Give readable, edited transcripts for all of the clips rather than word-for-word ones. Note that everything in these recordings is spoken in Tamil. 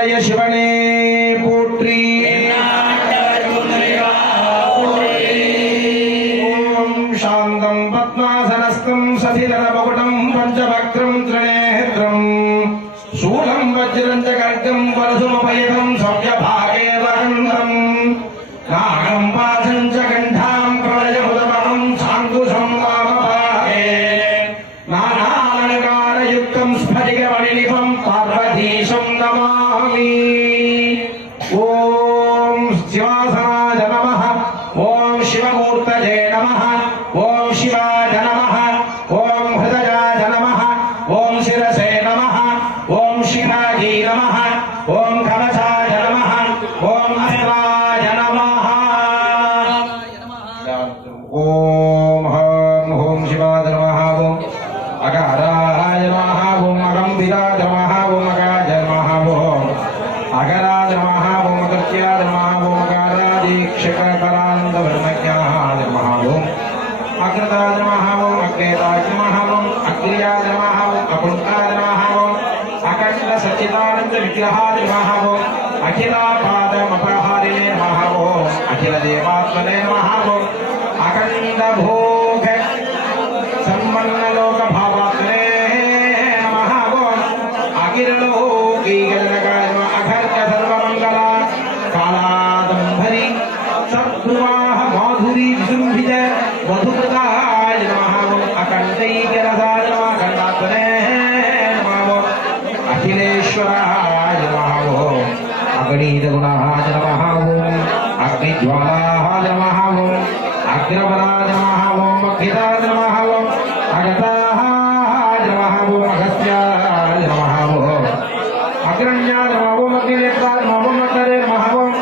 திருமலய சிவனே போற்றி. ஓம் சாந்தம் பத்மாசனஸ்தம் சதிதரமகுடம் பஞ்சவக்ரம் திரிநேத்ரம் சூலம் வஜ்ரம் கர்க்கம் பரசுமபயதம் சவ்யபாகே வகந்தம் நாகம் பாசம் ச கண்டாம் பிரளயமுதமகம் சாங்குஷம் வாமபாகே நானாலங்காரயுக்தம் ஸ்படிகமணிநிபம் பார்வதீశம் நமாமி. ஓம் சிவாசனாய நமः. ஓம் சிவமூர்த்தயே நமः. ஓம் சிவாய நமः. ஓம் ஹிருதயாய நமः. ஓம் சிரசே நமः. ஓம் சிகாயை நமः. ஓம் கவசாய நமः. ஓம் அஸ்த்ராய நமः. ஓம் ஹம் ஓம் சிவாய நமः. ஓம் அகாராய நமः. ஓம் அகம்பிராய நமः. ஓம் அகாய நமः. ஓம் அகராய நமः. ஓம் அகத்யாய நமः. ஓம் அகாராதீக்ஷகராந்தவர்மஜ்ஞாய நமः. ஓம் அக்ரதாய நமः. ஓம் அக்ரேதாய நமः. ஓம் அக்ரியாய நமः. ஓம் அகுண்டாய நமः. ஓம் அகண்ட சச்சிதானந்த விக்கிரகாய நமः. ஓம் அகிலாபாதமபஹாரிணே நமः. ஓம் அகில தேவாத்மனே நமः. ஓம் அகண்ட போக சம்பன்ன லோக பாவாத்மனே நமः. ஓம் அகில லோகீகரணகாய நமः. அகர்க சர்வமங்கலா காலாதம்பரி சத்குருவாஹ மாதுரி விசும்பித மதுகிருதாய நமः. ஓம் அகண்டைகரசாய நமः. அகண்டாத்மனே நமः. ஓம் அகிலேஸ்வராய நமः. ஓம் அகணீதகுணாய நமः. ஓம் அக்னிஜ்வாலாய நமः. ஓம் அக்ரவராய நமः. ஓம் அக்னிதாய நமः. ஓம் அகதாய நமः. ஓம் அகஸ்யாய நமः. ஓம் அக்ரண்யாய நமः. ஓம் அக்னிநேத்ராய நமः. ஓம் அக்னரே நமः. ஓம்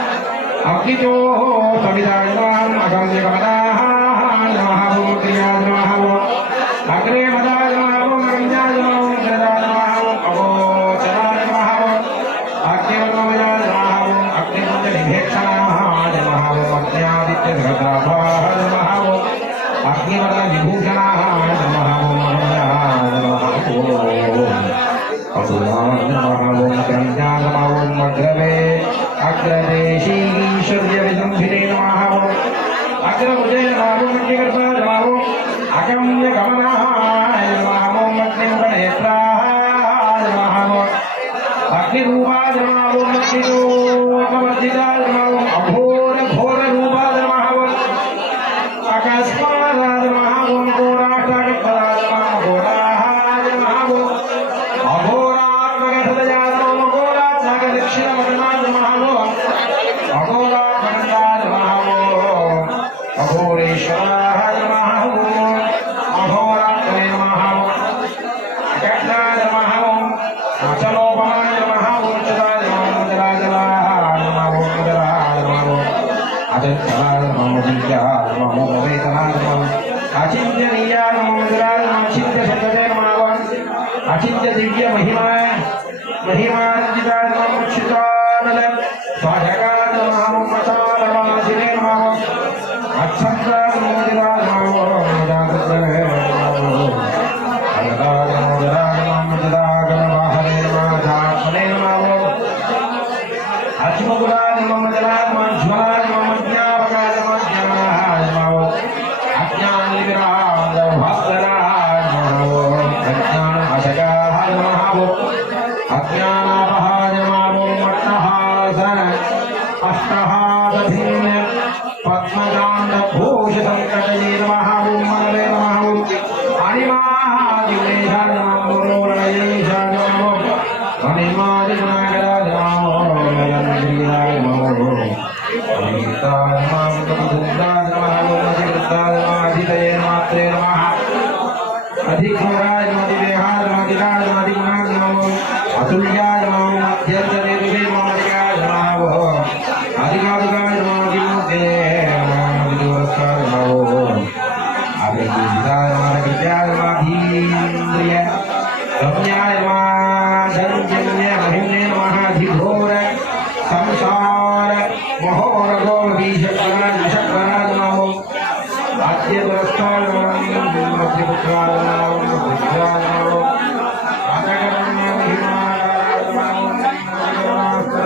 அக்னிஜோதமிதாய நமः. அகம்யகமதாய நமः. ஓம் அக்ரியாய நமः. ஓம் அக்ரேமதாய நமः. ஓம் அகஞ்ஞாய நமः. ஓம் கிரதாய நமः. ஓம் அகோச்சராய நமः. ஓம் அக்னிவர்மமயாய நமः. ஓம் அக்னிபுஞ்சநிபேட்சணாய நமः. ஓம் அக்னியாதித்யசகசாபாய நமः. ஓம் அக்னிவர்ணவிபூஷணாய நமः. ஓம் அகம்யாய நமः. ஓம் அசுராய நமः. ஓம் கிரஞ்ஞாய நமः. ஓம் அக்ரவே அக்ரதேசீஸ்வர்யவிசம்பினே நமः. ஓம் அக்ரமுஜே நமः. ஓம் அக்னிகர்பாய நமः. ஓம் அகம்யகமனாய நமः. ஓம் அக்னிமுகநேத்ராய நமः. ஓம் அக்னிரூபாய நமः. ஓம் அக்னிஜோகமர்திதாய நமः. ஓம் அகோரഘോരரூபாய நமः. ஓம் அகஸ்மாராய நமः. ஓம் கோராட்டகபதாய நமः. கோராஹாய நமः. ஓம் அகோராத்மகதயாய நமः. ஓம் அகோராத்மகதக்ஷிணமதனாய நமः. ஓம் அகோராகண்டாய நமः. ஓம் அகோரேஸ்வராய நமः. ஓம் அகோராத்மனே நமः. ஓம் அகண்டாய நமः. ஓம் அச்சலோபமாய நமः. ஓம் சுதாய நமः. முஜராய நமः. ஓம் முஜராய நமः. ஓம் அஜத்ராய நமः. வித்யாய நமः. ஓம் வேதனாய நமः. அச்சித்யனீயாய நமः. முஜராய நமः. அச்சித்யசததே நமः. ஓம் அச்சித்ய திவ்ய மகிமானந்திதாய நமः. அச்சுதானல சாயகாய நமः. ஓம் அசாலவாசினே நமः. ஓம் அச்சந்திராய நமः. முஜராய நமः. ஓம் முஜாதத்ரே நமः. ஓம் அகதாய நமः. முஜராய நமः. முஜராகமவாஹனே நமः. ஜாத்மனே நமः. ஓம் அஜ்மகுலாய நமः. முஜராய நமः. ஜ்வலாய நமः. அஜ்ஞாபகாய நமः. அஜ்ஞானாய நமः. ஓம் அஜ்ஞானநிவிராய பாஸ்கராய நமः. ஓம் அஜ்ஞானநாசகாய நமः. ஓம் அஜ்ஞானாபகாய நமः. ஓம் அட்டஹாசன அஷ்டஹாசபின்ன பத்மகாண்டபூஷசங்கடயே நமः. ஓம் மனவே நமः. ஓம் அணிமாதிலேஷாய நமः. ஓம் ரோரணயேஷாய நமः. ஓம் அணிமாதிநாகராய நமः. ஓம் நலந்திரியாய நமः. ஓம் அனிதாய நமः. கவிதுண்டாய நமः. ஓம் அதிகிருத்தாய நமः. அதிதயே மாத்ரே நமः. அதிக்ஷராய நமः. அதிவேகாய நமः. அதிகாய நமः. அதிகுணாய நமः. ஓம் அதுல்யாய நமः. ஓம் அத்யந்ததேவிதே மாமதிகாய நமः. ஓம் அதிகாதிகாய நமः. அதிமூர்த்தே நமः. அதிதூரஸ்காய நமः. ஓம் அகிருத்யாய நமः. அகிருத்யாய நமः. அதீந்திரிய ரம்யாய நமः. தர்ஜன்ய மகிம்னே நமः. அதிഘോര संसार महोरगो विषक्राय विषक्राय नमः. ओम आद्यदुरस्ताय नमः. मध्यपुत्राय नमः. ओम बुद्धाय नमः. आदगरण्य महिमाय नमः.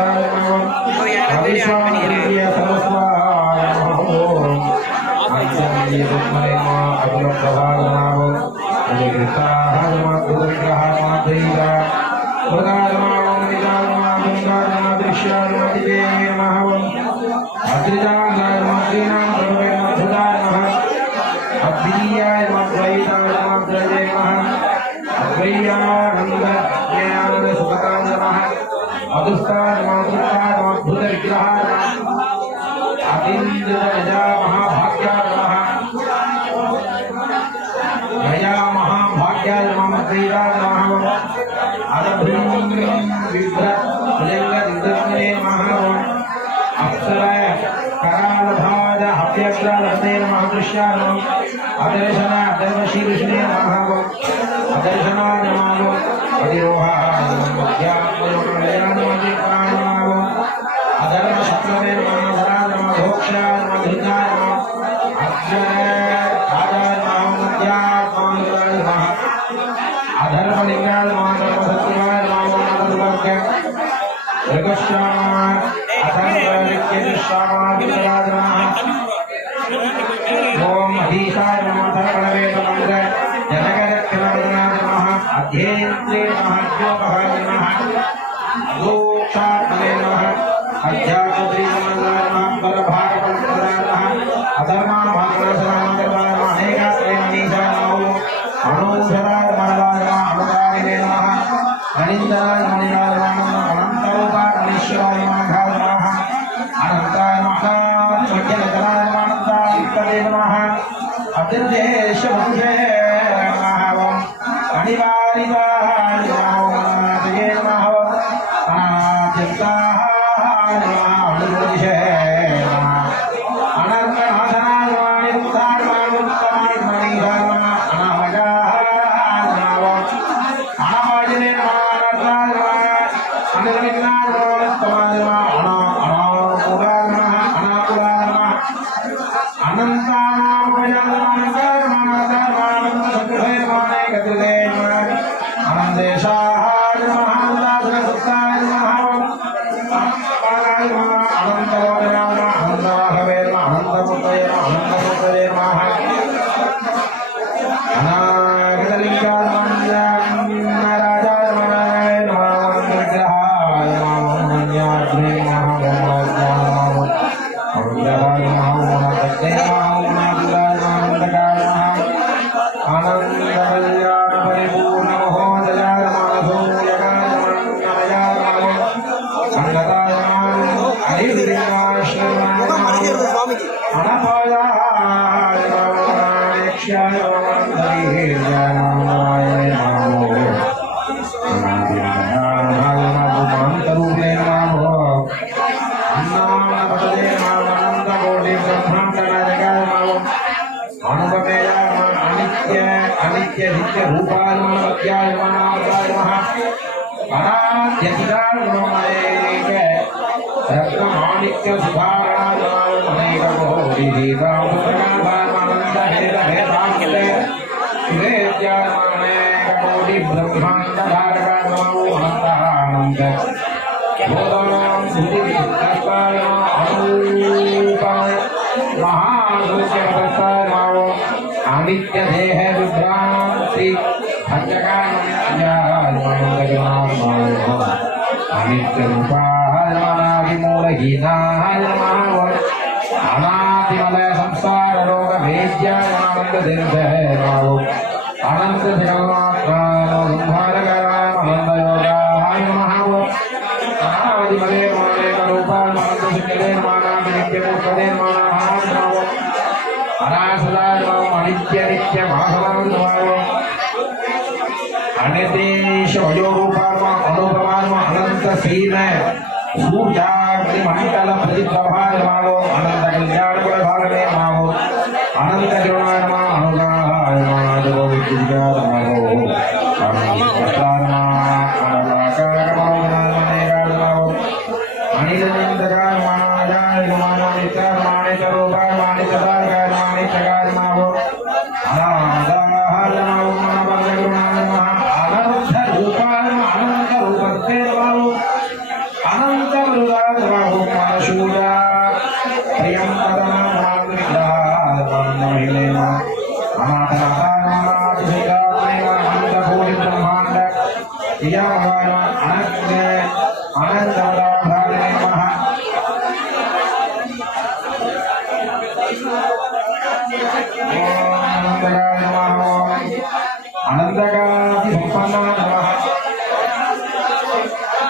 அனந்தகாதி சம்பன்னாய நமஹ.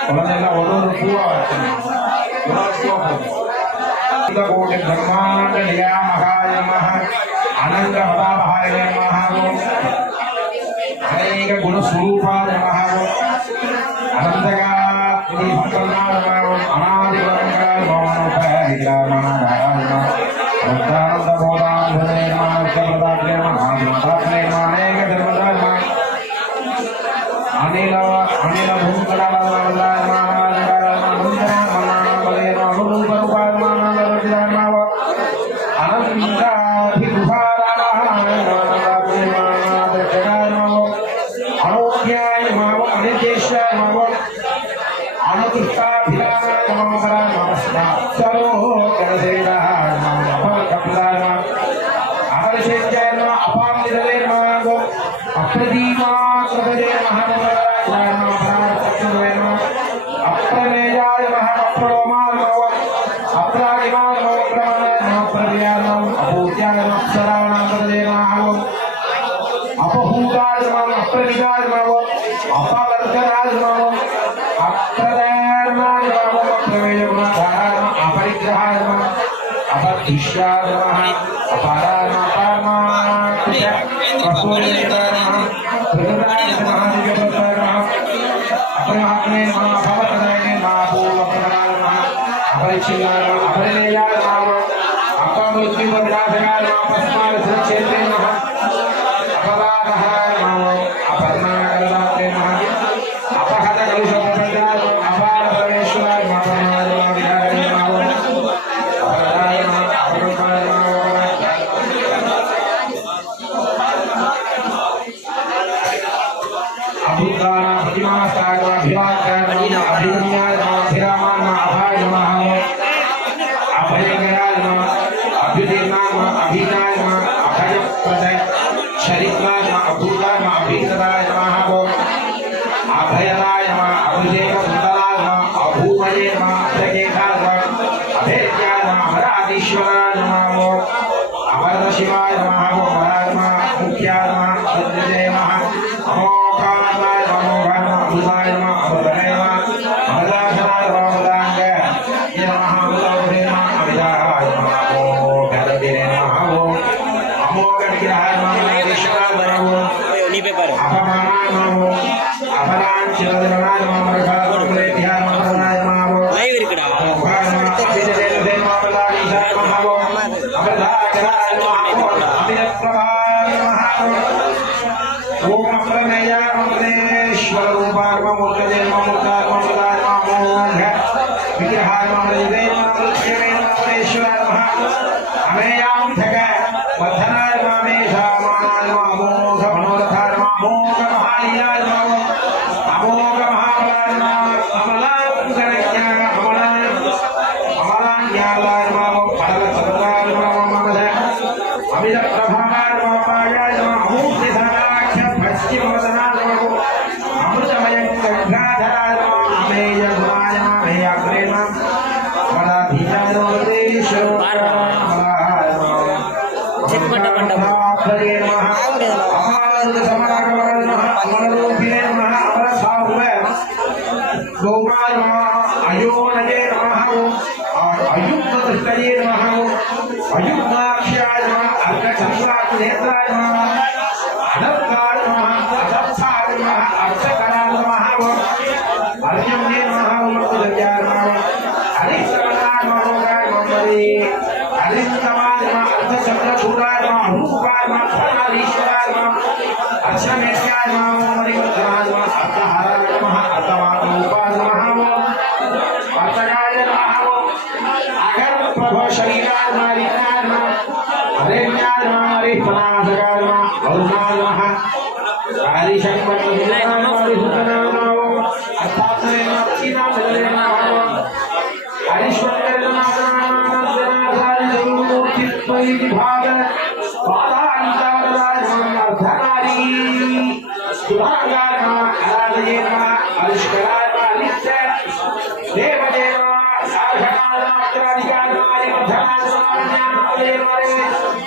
குழந்தைலாம் ஒரு பூவா கோடி பிரம்மாண்ட நியாமகாய நமஹ. அனந்த பதாபகாய நமஹ. அநேக குணஸ்வரூபாய நமஹ. அனந்தகாதி சம்பன்னாய நமஹ. அநாதி பரம்பராய நமஹ. அனந்தானந்த போதாந்தே நமஹ. பிரதாப்தே நமஹ. பிரதாப்தே நமஹ. அநேக தர்மதாய நமஹ. அனில அனில பூங்கடாய நமஹ.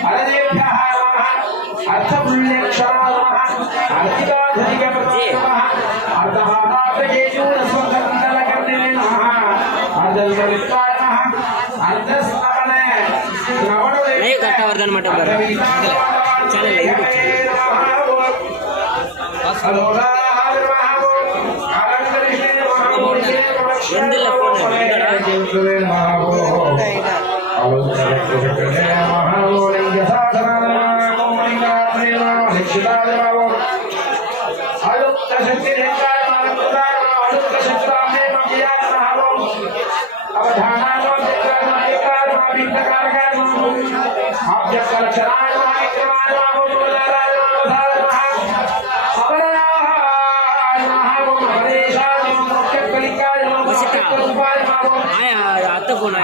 Hare नहीं कट्टा वर्धन मटन चैनल ಎಂದಿಲ್ಲ आता फोन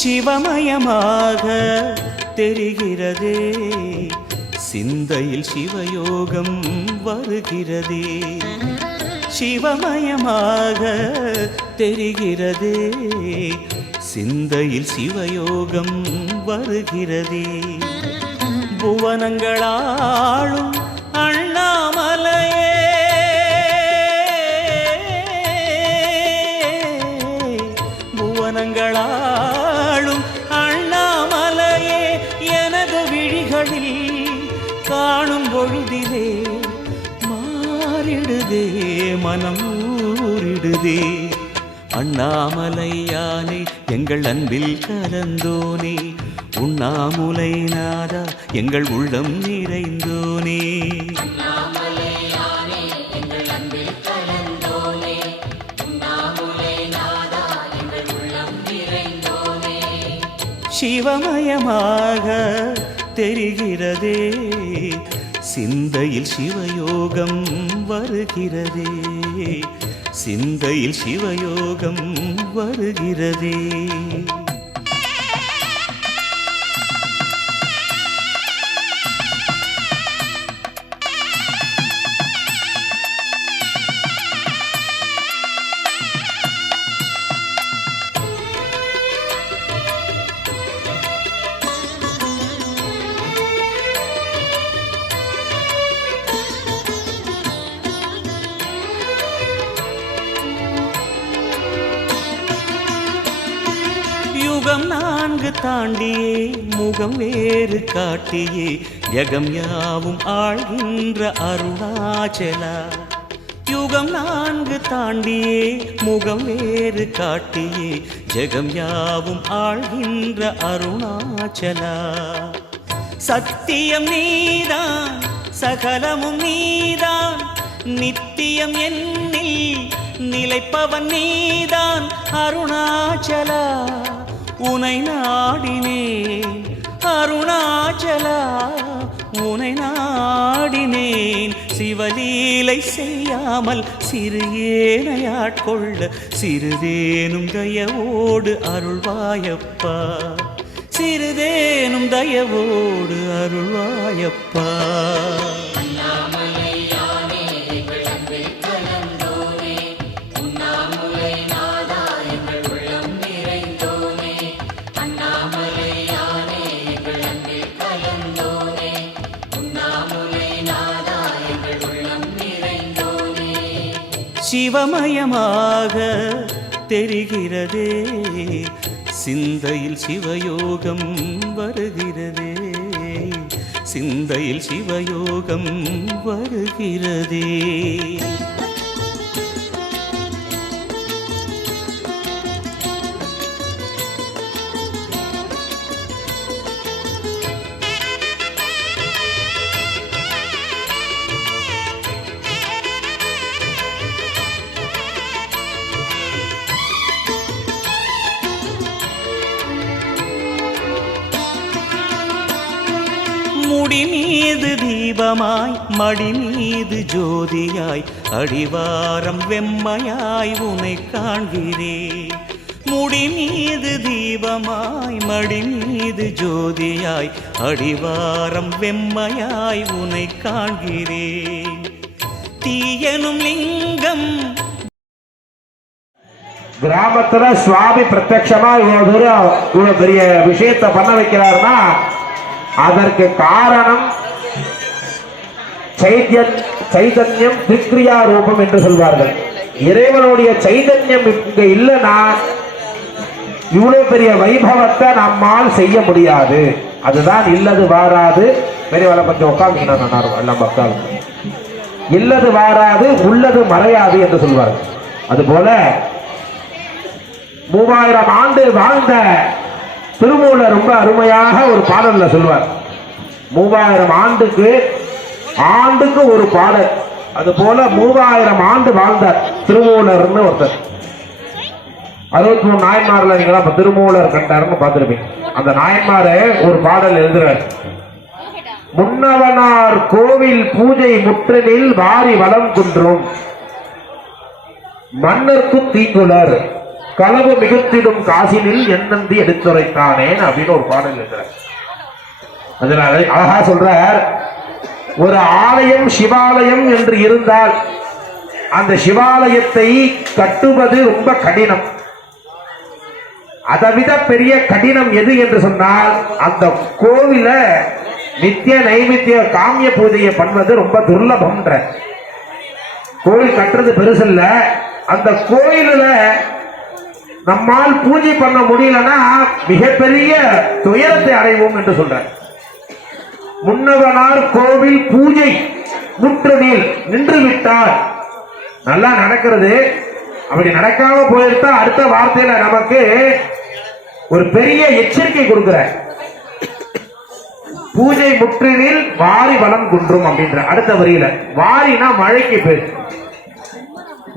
சிவமயமாக தெரிகிறதே சிந்தையில் சிவயோகம் வருகிறதே சிவமயமாக தெரிகிறதே சிந்தையில் சிவயோகம் வருகிறதே புவனங்களாளும் அண்ணாமலையே புவனங்களாளும் அண்ணாமலையே எனது விழிகளில் காணும் பொழுதிலே மாறிடுதே மனம் ஊறிடுதே அண்ணாமலையானே எங்கள் அன்பில் கலந்தோனே உண்ணாமுலை நாதா எங்கள் உள்ளம் நிறைந்தோனே சிவமயமாக தெரிகிறதே சிந்தையில் சிவயோகம் வருகிறதே சிந்தையில் சிவயோகம் வருகிறதே யுகம் 4 தாண்டியே முகம் வேறு காட்டியே ஜகம் யாவும் ஆழ்கின்ற அருணாச்சலா. யுகம் 4 தாண்டியே முகம் வேறு காட்டியே ஜகம் யாவும் ஆழ்கின்ற அருணாச்சலா. சத்தியம் நீதான் சகலமும் நீதான் நித்தியம் என்னில் நிலைப்பவன் நீதான் அருணாச்சலா. உனை நாடினேன் அருணாச்சலா, உனை நாடினேன். சிவலீலை செய்யாமல் சிறு ஏனையாட்கொள்ள சிறிதேனும் தயவோடு அருள்வாயப்பா, சிறிதேனும் தயவோடு அருள்வாயப்பா. சிவமயமாக தெரிகிறதே சிந்தையில் சிவயோகம் வருகிறதே, சிந்தையில் சிவயோகம் வருகிறதே. முடி மீது தீபமாய் மடி மீது ஜோதியாய் அடிவாரம் வெம்மையாய் உனை காண்கிறேன். முடி மீது தீபமாய் மடி மீது ஜோதியாய் அடிவாரம் வெம்மையாய் உனை காண்கிறேன். தீயனும் லிங்கம் கிராமத்துல சுவாமி பிரத்யட்சமா இவ்வளவு பெரிய விஷயத்தை பண்ண வைக்கிறாருன்னா அதற்கு காரணம் சைதன்யம் திக்ரியா ரூபம் என்று சொல்வார்கள். இறைவனுடைய சைதன்யம் இங்க இல்லைன்னா இவ்வளவு பெரிய வைபவத்தை நம்மால் செய்ய முடியாது. அதுதான் இல்லது வாராது. பெரியவளை கொஞ்சம் உட்காந்துக்கணும், எல்லாம் உட்காந்து இல்லது வாராது உள்ளது மறையாது என்று சொல்வார்கள். அதுபோல 3000 ஆண்டு வாழ்ந்த திருமூலர் ரொம்ப அருமையாக ஒரு பாடல்ல சொல்வார். 3000 ஆண்டுக்கு ஒரு பாடல். அது போல 3000 ஆண்டு வாழ்ந்தார் திருமூலர்னு ஒருத்தர். 63 நாயன்மார்ல நீங்க திருமூலர் கண்டாருன்னு பார்த்திருப்பீங்க. அந்த நாயன்மாரு ஒரு பாடல் எழுதுறார். முன்னவனார் கோவில் பூஜை முற்றனில் வாரி வலம் குன்றும் மன்னர்க்கு தீங்குலர் களவு மிகுத்திடும் காசினில் என்னந்தி எடுத்துரைத்தானே அப்படின்னு ஒரு பாடல் இருக்கிறார். அதனால அழகா சொல்றார், ஒரு ஆலயம் சிவாலயம் என்று இருந்தால் அந்த சிவாலயத்தை கட்டுவது ரொம்ப கடினம். அதை விட பெரிய கடினம் எது என்று சொன்னால் அந்த கோவில நித்திய நைமித்திய காமிய பூஜையை பண்ணுவது ரொம்ப துர்லபம்ன்ற. கோவில் கட்டுறது பெருசல்ல, அந்த கோயிலுல நம்மால் பூஜை பண்ண முடியலன்னா மிகப்பெரிய துயரத்தை அடைவோம் என்று சொல்ற. முன்னவனார் கோவில் பூஜை முற்றனில் நின்று விட்டார். நல்லா நடக்கிறது, அப்படி நடக்காம போயிருந்தா அடுத்த வார்த்தையில நமக்கு ஒரு பெரிய எச்சரிக்கை கொடுக்கிற. பூஜை முற்றினில் வாரி வலம் குன்றும் அப்படின்ற அடுத்த வரியில வாரினா மழைக்கு பேர்.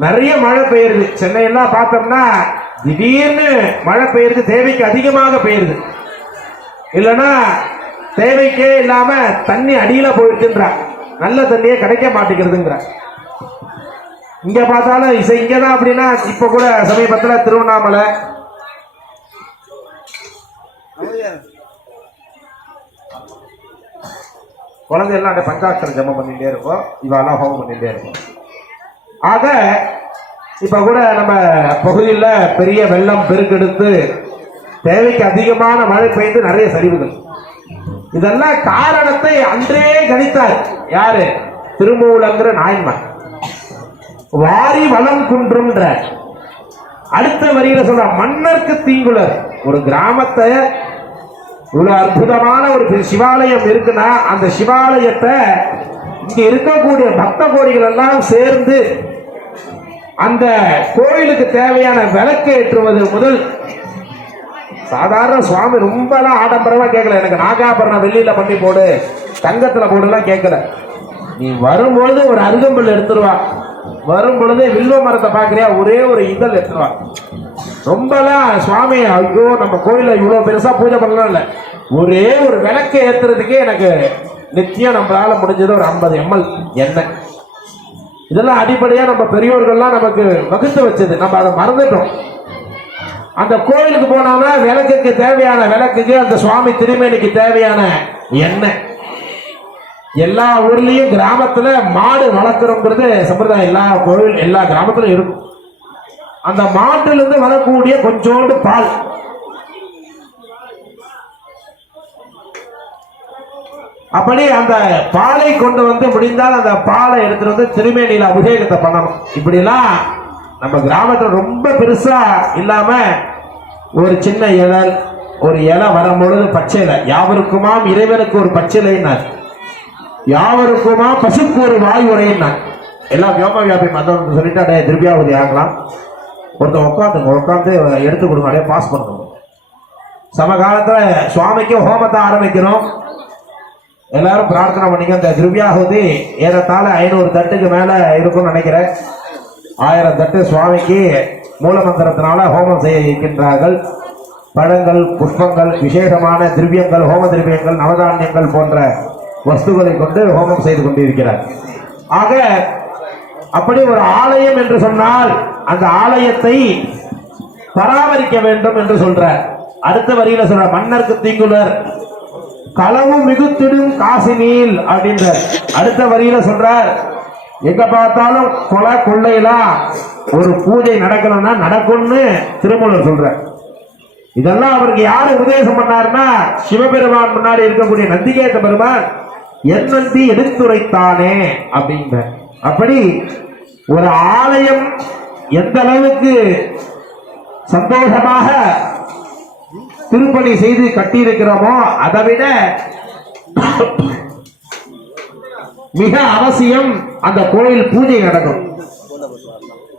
நிறைய மழை பெய்யுது. சென்னையெல்லாம் பார்த்தோம்னா திடீர்னு மழை பெய்யுது, தேவைக்கு அதிகமாக பெய்யுது. இல்லைன்னா தேவைக்கே இல்லாம தண்ணி அடியில போயிடுச்சுன்ற, நல்ல தண்ணியே கிடைக்க மாட்டேங்கிறதுங்கிற. இங்க பார்த்தாலும் இங்கதான் அப்படின்னா இப்ப கூட சமீபத்துல திருவண்ணாமலை குழந்தையெல்லாம் பஞ்சாட்சரம் ஜெபம் பண்ணிட்டே இருக்கும், இவெல்லாம் ஹோமம் பண்ணிட்டே இருக்கும். ஆக இப்ப கூட நம்ம பகுதியில் பெரிய வெள்ளம் பெருக்கெடுத்து தேவைக்கு அதிகமான மழை பெய்து நிறைய சரிவுகள். இதெல்லாம் காரணத்தை அன்றே கணித்தார் யாரு? திருமூலங்கிற நாயன்மார். வாரி வலம் குன்றும்ன்ற அடுத்த வரியில சொல்ற மன்னர்க்கு தீங்குலர் ஒரு கிராமத்தை இவ்வளவு அற்புதமான ஒரு சிவாலயம் இருக்குன்னா அந்த சிவாலயத்தை இங்க இருக்கக்கூடிய பக்த கோடிகள் எல்லாம் சேர்ந்து அந்த கோயிலுக்கு தேவையான விளக்கு ஏற்றுவது முதல் சாதாரண சுவாமி ரொம்பலாம் ஆடம்பரமா கேட்கல. எனக்கு நாகாபரணம் வெள்ளியில பண்ணி போடு, தங்கத்துல போடுலாம் கேட்கல. நீ வரும்பொழுது ஒரு அருகம்புல் எடுத்துருவா, வரும் பொழுது வில்வ மரத்தை பாக்குறியா, ஒரே ஒரு இதழ் எடுத்துருவா. ரொம்பலாம் சுவாமி ஐயோ நம்ம கோயில இவ்வளவு பெருசா பூஜை பண்ணலாம் இல்ல, ஒரே ஒரு விளக்கு ஏத்துறதுக்கே எனக்கு நிச்சயம் நம்மளால முடிஞ்சது ஒரு 50 ml எண்ணெய். இதெல்லாம் அடிப்படையா நம்ம பெரியோர்கள்லாம் நமக்கு வகுத்து வச்சது, நம்ம அதை மறந்துட்டோம். அந்த கோயிலுக்கு போனோம்னா விளக்குக்கு தேவையான விளக்குக்கு, அந்த சுவாமி திருமேனிக்கு தேவையான எண்ணெய். எல்லா ஊர்லயும் கிராமத்துல மாடு வளர்க்குறோங்கிறது சம்பிரதாயம் எல்லா கோயில் எல்லா கிராமத்திலும் இருக்கும். அந்த மாட்டிலிருந்து வரக்கூடிய கொஞ்சோண்டு பால், அப்படி அந்த பாலை கொண்டு வந்து முடிந்தால் அந்த பாலை எடுத்துட்டு வந்து திருமேனியில அபிஷேகத்தை பண்ணணும். இப்படி எல்லாம் நம்ம கிராமத்துல ரொம்ப பெருசா இல்லாம ஒரு சின்ன இலை, ஒரு இலை வரும்பொழுது பச்சை இலை, யாவருக்குமாம் இறைவனுக்கு ஒரு பச்சை இலைன்னார், யாவருக்குமா பசுக்கு ஒரு வாய் உரையினார். எல்லாம் வியோம வியாபி மதம் சொல்லிட்டு அடைய திருப்பியாவதி ஆகலாம். ஒருத்தன் உட்காந்து எடுத்து கொடுங்க, அப்படியே பாஸ் பண்ணணும். சமகாலத்துல சுவாமிக்கு ஹோமத்தை ஆரம்பிக்கிறோம். எல்லாரும் பிரார்த்தனை பண்ணிக்க. இந்த திவ்யாகுதி ஏறத்தாழ 500 தட்டுக்கு மேல இருக்கும்னு நினைக்கிறேன். 1000 தட்டு சுவாமிக்கு மூலமந்திரத்தினால ஹோமம் செய்ய இருக்கின்றார்கள். பழங்கள், புஷ்பங்கள், விசேஷமான திரவியங்கள், ஹோம திரவியங்கள், நவதானியங்கள் போன்ற வஸ்துக்களை கொண்டு ஹோமம் செய்து கொண்டிருக்கிறார். ஆக அப்படி ஒரு ஆலயம் என்று சொன்னால் அந்த ஆலயத்தை பராமரிக்க வேண்டும் என்று சொல்றார். அடுத்த வரியில சொல்ற மன்னருக்கு தீங்குலர் களவு மிகுத்திடும் காசினில் அப்படின்ற அடுத்த வரியில சொல்றார். எங்க பார்த்தாலும் கொலை கொள்ளையெல்லாம் ஒரு பூஜை நடக்கணும்னா நடக்கும்னு திருமூலர் சொல்றார். இதெல்லாம் அவருக்கு யாரு உபதேசம் பண்ணாருன்னா சிவபெருமான் முன்னாடி இருக்கக்கூடிய நந்திகேத பெருமான் என் நந்தி எடுத்துரைத்தானே அப்படின்ற. அப்படி ஒரு ஆலயம் எந்த அளவுக்கு சந்தோஷமாக திருப்பணி செய்து கட்டியிருக்கிறோமோ அதை விட மிக அவசியம் அந்த கோயில் பூஜை நடக்கும்.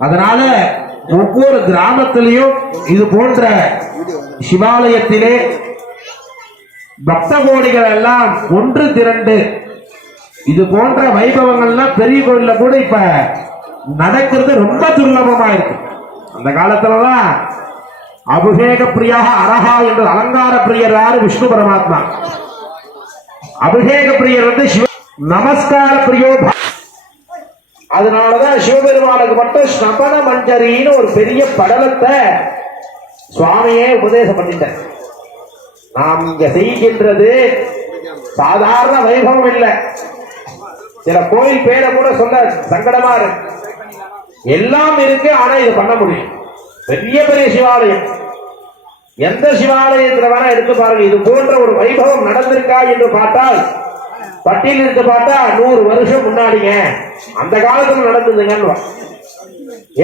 அதனால ஒவ்வொரு கிராமத்திலையும் இது போன்ற சிவாலயத்திலே பக்த கோடிகள் எல்லாம் ஒன்று திரண்டு இது போன்ற வைபவங்கள்லாம் பெரிய கோயில்ல கூட இப்ப நடக்கிறது ரொம்ப துர்லபமா இருக்கு. அந்த காலத்துலதான் அபிஷேக பிரியாக அரஹா என்று அலங்கார பிரியர் யாரு? விஷ்ணு பரமாத்மா. அபிஷேக பிரியர் வந்து சிவ, நமஸ்கார பிரியோ. அதனாலதான் சிவபெருமானுக்கு மட்டும் ஸ்நபன மஞ்சரின்னு ஒரு பெரிய படலத்தை சுவாமியே உபதேசம் பண்ணிட்டார். நாம் இங்க செய்கின்றது சாதாரண வைபவம் இல்லை. சில கோயில் பேரை கூட சொல்ல சங்கடமா இருக்கு. எல்லாம் இருக்கு, ஆனா இது பண்ண முடியும். பெரிய பெரிய சிவாலயம், எந்த சிவாலயத்துல வேணா எடுத்து பாருங்க, இது போன்ற ஒரு வைபவம் நடந்திருக்கா என்று பார்த்தால் பட்டியல் எடுத்து பார்த்தா 100 வருஷம் முன்னாடிங்க அந்த காலத்துல நடந்ததுங்க.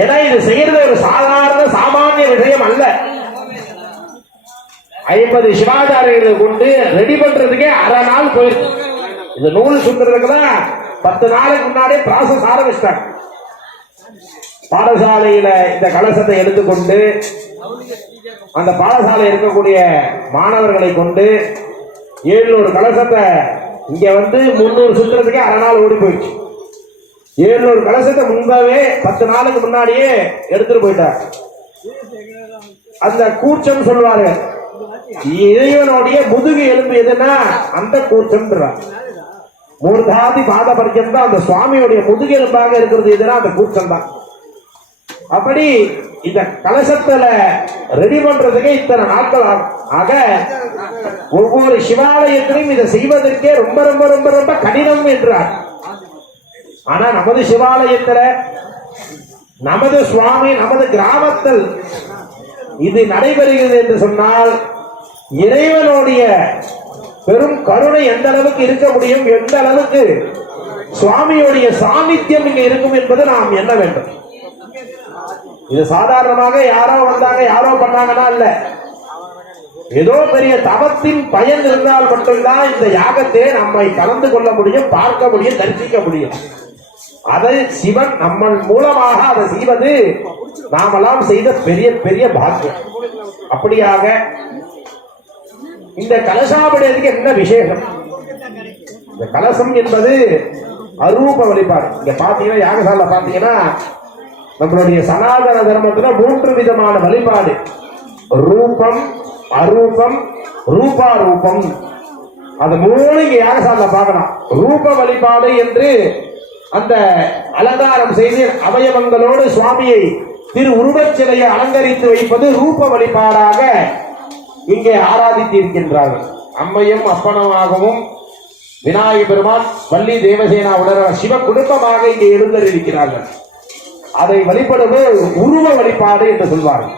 ஏன்னா இது செய்யறது ஒரு சாதாரண சாமானிய விஷயம் அல்ல. 50 சிவாச்சாரியர்களை கொண்டு ரெடி பண்றதுக்கே அரை நாள் போயிருக்கு. இந்த நூல் சுத்துறதுக்குதான் 10 நாளைக்கு முன்னாடியே ப்ராசஸ் ஆரம்பிச்சிட்டாங்க. பாடசாலையில இந்த கலசத்தை எடுத்துக்கொண்டு அந்த பாடசாலை இருக்கக்கூடிய மாணவர்களை கொண்டு 700 கலசத்தை இங்க வந்து 300 சுத்துறதுக்கே அரை நாள் ஓடி போயிடுச்சு. 700 கலசத்தை முன்பாவே 10 நாளுக்கு முன்னாடியே எடுத்துட்டு போயிட்டார். அந்த கூச்சம் சொல்லுவாரு, இறைவனுடைய முதுகு எலும்பு எதுன்னா அந்த கூச்சம். மூர்தாதி பாத பரிச்சம் தான் அந்த சுவாமியுடைய முதுகு எலும்பாக இருக்கிறது எதுனா அந்த கூச்சம் தான். அப்படி இந்த கலசத்துல ரெடி பண்றதுக்கே இத்தனை நாட்கள் ஆகும். ஆக ஒவ்வொரு சிவாலயத்திலும் இதை செய்வதற்கே ரொம்ப ரொம்ப ரொம்ப ரொம்ப கடினம் என்றார். ஆனா நமது சிவாலயத்துல நமது சுவாமி நமது கிராமத்தில் இது நடைபெறுகிறது என்று சொன்னால் இறைவனுடைய பெரும் கருணை எந்த அளவுக்கு இருக்க முடியும், எந்த அளவுக்கு சுவாமியுடைய சாநித்தியம் இங்க இருக்கும் என்பதை நாம் எண்ண வேண்டும். இது சாதாரணமாக யாரோ வந்தாங்க யாரோ பண்ணாங்கன்னா இல்ல, ஏதோ பெரிய தவத்தின் பயன் இருந்தால் மட்டும்தான் இந்த யாகத்தை நம்மை கலந்து கொள்ள முடியும், பார்க்க முடியும், தரிசிக்க முடியும். அதை சிவன் நம்ம மூலமாக அதை செய்வது நாமெல்லாம் செய்த பெரிய பெரிய பாக்கியம். அப்படியாக இந்த கலசாபிடத்துக்கு என்ன விசேஷம்? இந்த கலசம் என்பது அரூப வழிபாடு. இங்க பாத்தீங்கன்னா யாகசால பாத்தீங்கன்னா நம்மளுடைய சனாதன தர்மத்துல 3 விதமான வழிபாடு: ரூபம், அரூபம், ரூபாரூபம். அந்த 3 இங்க யாகசால பார்க்கலாம். ரூப வழிபாடு என்று அந்த அலங்காரம் செய்து அவயவங்களோடு சுவாமியை திரு உருவச் சிலையை அலங்கரித்து வைப்பது ரூப வழிபாடாக இங்கே ஆராதித்து இருக்கின்றார்கள். அம்மையும் அப்பனமாகவும் விநாயக பெருமான், வள்ளி தேவசேனா உடன சிவ குடும்பமாக இங்கே எழுந்தருளிருக்கிறார்கள். அதை வழிபடுவது உருவ வழிபாடு என்று சொல்வார்கள்.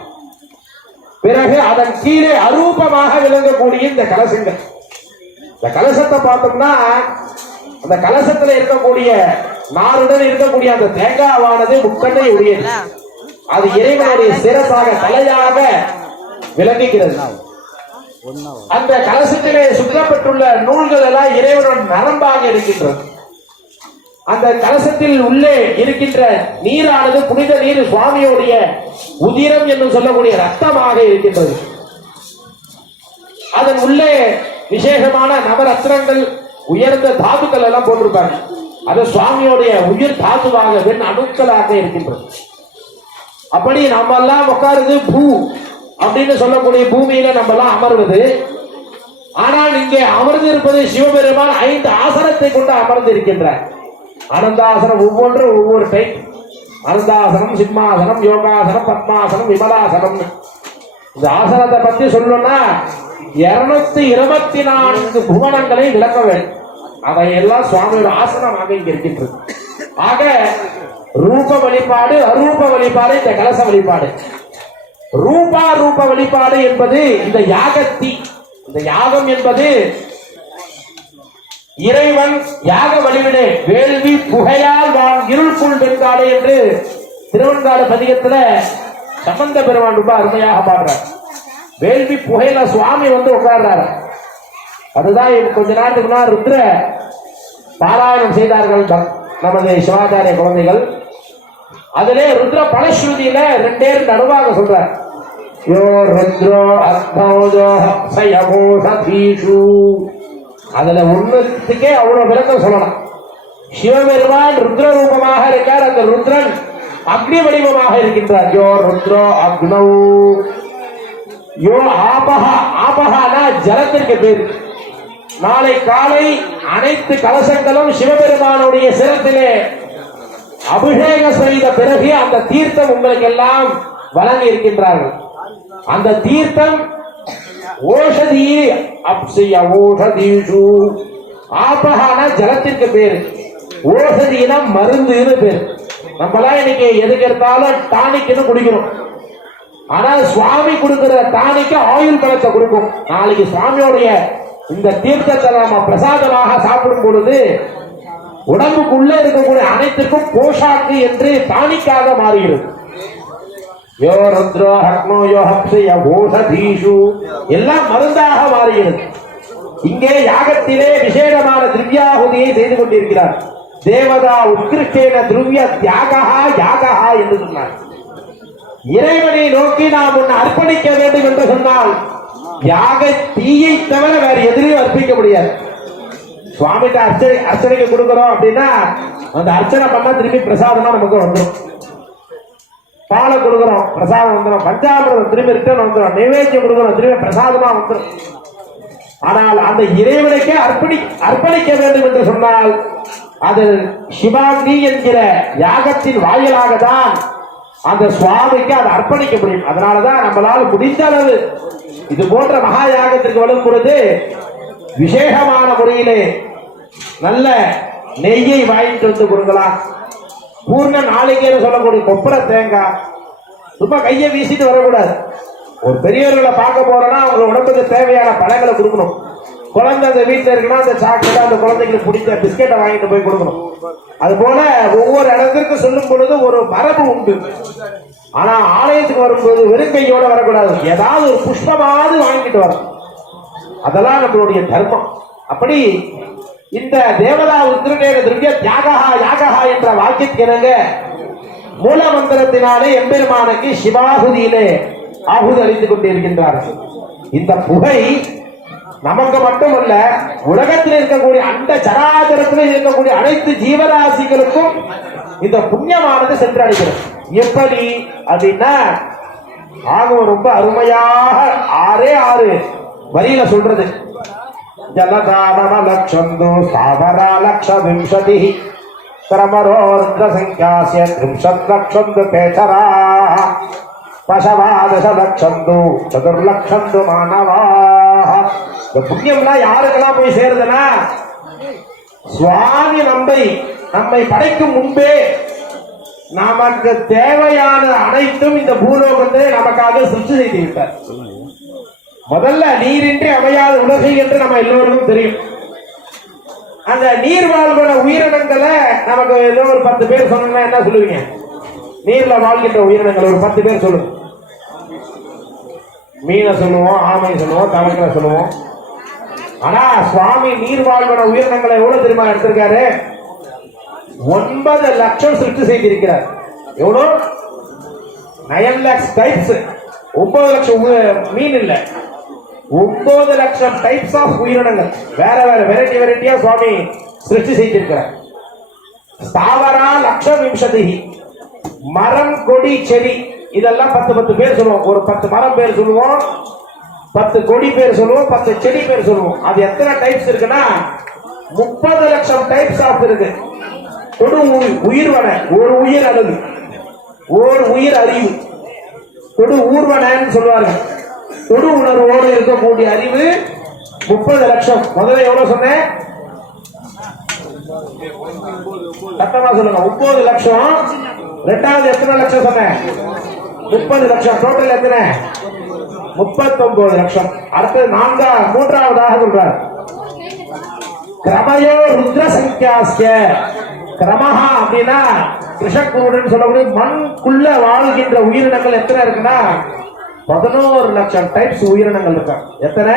பிறகு அதன் கீழே அரூபமாக விளங்கக்கூடிய இந்த கலசங்கள். இந்த கலசத்தை பார்த்தோம்னா அந்த கலசத்தில் இருக்கக்கூடிய நாருடன் இருக்கக்கூடிய அந்த தேங்காவானது முக்கட்டை உடையது. அது இறைவனுடைய சிறப்பாக தலையாக விளங்குகிறது. அந்த கலசத்திலே சுற்றப்பட்டுள்ள நூல்கள் எல்லாம் இறைவனோட நரம்பாக இருக்கின்றது. அந்த கலசத்தில் உள்ளே இருக்கின்ற நீரானது புனித நீர், சுவாமியுடைய உதிரம் என்று சொல்லக்கூடிய ரத்தமாக இருக்கின்றது. அதன் உள்ளே விசேஷமான நவரத்னங்கள், உயர்ந்த தாதுக்கள் எல்லாம் போட்டிருப்பாங்க. அது சுவாமியுடைய உயிர் தாதுவாக வெண் அணுக்களாக இருக்கின்றது. அப்படி நம்ம எல்லாம் உட்காருது பூ அப்படின்னு சொல்லக்கூடிய பூமியில நம்ம எல்லாம் அமர்வது. ஆனால் இங்கே அமர்ந்து இருப்பது சிவபெருமான் 5 ஆசனத்தை கொண்டு அமர்ந்து இருக்கின்றார். அனந்தாசனம் ஒவ்வொன்றும் ஒவ்வொரு டைப். அனந்தாசனம், சிம்மாசனம், யோகாசனம், பத்மாசனம், விமலாசனம். இந்த ஆசனத்தை பத்தி சொல்லணும்னா 224 புவனங்களை விளக்க வேண்டும். அவையெல்லாம் சுவாமியோட ஆசனமாக இங்க இருக்கின்றது. ஆக ரூப வழிபாடு, அரூப வழிபாடு, இந்த கலச வழிபாடு. ரூப வழிபாடு என்பது இந்த யாகத்தி. இந்த யாகம் என்பது இறைவன் யாக வழிவிடே வேள்வி புகையால் நான் இருள்குள் வென்றாடு என்று திருவெண்காடு பதிகத்துல சம்பந்த பெருமான் ரொம்ப அருமையாக பாடுறார். வேள்வி புகையில சுவாமி வந்து உட்கார்றாரு. அதுதான் கொஞ்ச நாட்டுக்கு முன்னாடி ருத்ர பாராயணம் செய்தார்கள் நமது சிவாச்சாரிய குழந்தைகள். அதிலே ருத்ர பலஸ்ருதியில 2 நடுவாக சொல்றார். யோ ருத்ரோ அர்த்தௌஜோ ஹப்சயமோஷதீஷு. அதுல ஒண்ணுத்துக்கே அவ்வளவு விளக்கம் சொல்லலாம். சிவபெருமான் ருத்ர ரூபமாக இருக்கார். அந்த ருத்ரன் அக்னி வடிவமாக இருக்கின்றார். யோ ருத்ரோ அக்னௌ. யோ ஆபஹா. ஆபஹானா ஜலத்திற்கு பேர். நாளை காலை அனைத்து கலசங்களும் சிவபெருமானுடைய சிரத்திலே அபிஷேகம் செய்த பிறகு அந்த தீர்த்தம் உங்களுக்கு எல்லாம் வழங்கி இருக்கின்றார்கள். அந்த தீர்த்தம் ஓஷதி அப்சிய ஓஷதீஷு. ஆபஹான ஜலத்திற்கு பேரு, ஓஷதினா மருந்துன்னு பேரு. நம்மளாம் இன்னைக்கு எதுக்கு எடுத்தாலும் டானிக்னு குடிக்கிறோம். ஆனா சுவாமி கொடுக்கிற டானிக்கு ஆயுள் பலத்தை கொடுக்கும். நாளைக்கு சுவாமியோடைய இந்த தீர்த்தத்தை நாம பிரசாதமாக சாப்பிடும் பொழுது உடம்புக்குள்ள இருக்கக்கூடிய அனைத்திற்கும் போஷாக்கு என்று டானிக்காக மாறுகிறது. யோ ருத்ரோ ஹக்னோ யோ ஹப்சய ஓஷதீஷு எல்லாம் மருந்தாக மாறுகிறது. இங்கே யாகத்திலே விசேஷமான திவ்யாகுதியை செய்து கொண்டிருக்கிறார். தேவதா உத்கிருஷ்டேன திரவிய தியாகா யாகா என்று சொன்னார். இறைவனை நோக்கி நாம் ஒன்று அர்ப்பணிக்க வேண்டும் என்று சொன்னால் யாக தீயை தவிர வேற எதிரையும் அர்ப்பிக்க முடியாது. சுவாமிகிட்ட அர்ச்சனைக்கு கொடுக்கிறோம் அப்படின்னா அந்த அர்ச்சனை பண்ணா திரும்பி பிரசாதமா நமக்கு வந்துடும். பாலை கொடுக்கிறோம், பிரசாதம் வந்துடும். பஞ்சாமிரதம் திரும்பி ரிட்டர்ன் வந்துடும். நைவேத்தியம் கொடுக்கிறோம், திரும்பி பிரசாதமா வந்துடும். ஆனால் அந்த இறைவனுக்கே அர்ப்பணிக்க வேண்டும் என்று சொன்னால் அது சிவாங்கி என்கிற யாகத்தின் வாயிலாக தான் அந்த சுவாமிக்கு அதை அர்ப்பணிக்க முடியும். அதனாலதான் நம்மளால் முடிந்த அளவு இது போன்ற மகா யாகத்திற்கு வரும் பொழுது விசேஷமான முறையிலே நல்ல நெய்யை வாங்கிட்டு வந்து கொடுக்கலாம். பூர்ண நாளைக்கே சொல்லக்கூடிய கொப்பரை தேங்காய் சும்மா கையை வீசிட்டு வரக்கூடாது. ஒரு பெரியவர்களை பார்க்க போறோம்னா அவங்க உடம்புக்கு தேவையான பழங்களை கொடுக்கணும். குழந்தை அந்த வீட்டுல இருக்குன்னா அந்த சாக்லேட் அந்த குழந்தைங்களுக்கு பிடிச்ச பிஸ்கெட்டை வாங்கிட்டு போய் கொடுக்கணும். அது போல ஒவ்வொரு இடத்திற்கு சொல்லும் பொழுது ஒரு மரபு உண்டு. ஆனா ஆலயத்துக்கு வரும்போது வெறும் கையோட வரக்கூடாது, ஏதாவது ஒரு புஷ்பமாவது வாங்கிட்டு வரணும். அதெல்லாம் நம்மளுடைய தர்மம். அப்படி இந்த தேவதா உத்திரநேக திரவிய தியாகஹா யாகஹா என்ற வாக்கியத்தினங்க மூல மந்திரத்தினாலே எம்பெருமானுக்கு சிவாகுதியிலே ஆகுதி அளித்துக் கொண்டிருக்கின்றார்கள். இந்த புகை நமக்கு மட்டுமல்ல, உலகத்தில் இருக்கக்கூடிய அந்த சராச்சரத்தில் இருக்கக்கூடிய அனைத்து ஜீவராசிகளுக்கும் இந்த புண்ணியமானது சென்றடைகிறது. எப்படி அப்படின்னா ஆகும் ரொம்ப அருமையாக 6 வரியில சொல்றது. ஜலதானன லட்சந்து ஸ்தாவரா லட்ச விம்சதி கிரமரோர்த சங்கியாஸ்ய 30 லட்சந்து பேச்சரா பசவாதச லட்சந்து சதுர்லட்சந்து மானவா. இந்த புண்ணியம்லாம் யாருக்கெல்லாம் போய் சேருதுன்னா, சுவாமி நம்மை படைக்கும் முன்பே நமக்கு தேவையான அனைத்தும் இந்த பூலோகத்தை நமக்காக சிருஷ்டி செய்து விட்டார். முதல்ல நீரின்றி அமையாத உலகை என்று நம்ம எல்லோருக்கும் தெரியும். அந்த நீர் வாழ்கிற உயிரினங்களை நமக்கு ஏதோ ஒரு 10 பேர் சொன்னா என்ன சொல்லுவீங்க? நீர்ல வாழ்கின்ற உயிரினங்கள் ஒரு 10 பேர் சொல்லுங்க. மீனை சொல்லுவோம், ஆமை சொல்லுவோம், தவளை சொல்லுவோம். ஆனா சுவாமி நீர் வாழ்கிற உயிரினங்களை எவ்வளவு தெரியுமா எடுத்திருக்காரு? 9 லட்சம் சிருஷ்டி செய்திருக்கிறார். எவ்வளவு? 9 lakhs டைப்ஸ். 9 லட்சம் மீன் இல்ல, 9 லட்சம் டைப்ஸ் ஆஃப் உயிரினங்கள் வேற வேற வெரைட்டியா சுவாமி சிருஷ்டி செய்திருக்கிறார். ஸ்தாவரா லட்ச விம்சதி, மரம் கொடி செடி இதெல்லாம் 10 பேர் சொல்லுவோம். ஒரு 10 மரம் பேர் சொல்லுவோம், 10 கொடி பேர் சொல்லுவோம், 10 செடி பேர் சொல்லுவோம். அது எத்தனை டைப்ஸ் இருக்குன்னா 30 லட்சம் டைப்ஸ் ஆஃப் இருக்கு. தொடு உயிர்வன, ஒரு உயிர் அழகு, ஓர் உயிர் அறிவு, தொடு ஊர்வனன்னு சொல்லுவார்கள். தொடு உணர்வோடு இருக்கக்கூடிய அறிவு 30 லட்சம். முதல்ல எவ்வளவு சொன்னேன்? சத்தமா சொல்லுங்க. 9 லட்சம். ரெண்டாவது எத்தனை லட்சம் சொன்னேன்? 30 லட்சம். டோட்டல் எத்தனை? 39 லட்சம். அடுத்தது மூன்றாவதாக சொல்றார். கிரமயோ ருத்ர சங்கியாஸ்ய. கிரமஹா அப்படின்னா கிருஷக்குருடன் சொல்லக்கூடிய மண்குள்ள வாழ்கின்ற உயிரினங்கள் எத்தனை இருக்குன்னா 11 லட்சம் டைப்ஸ் உயிரினங்கள் இருக்கா. எத்தனை?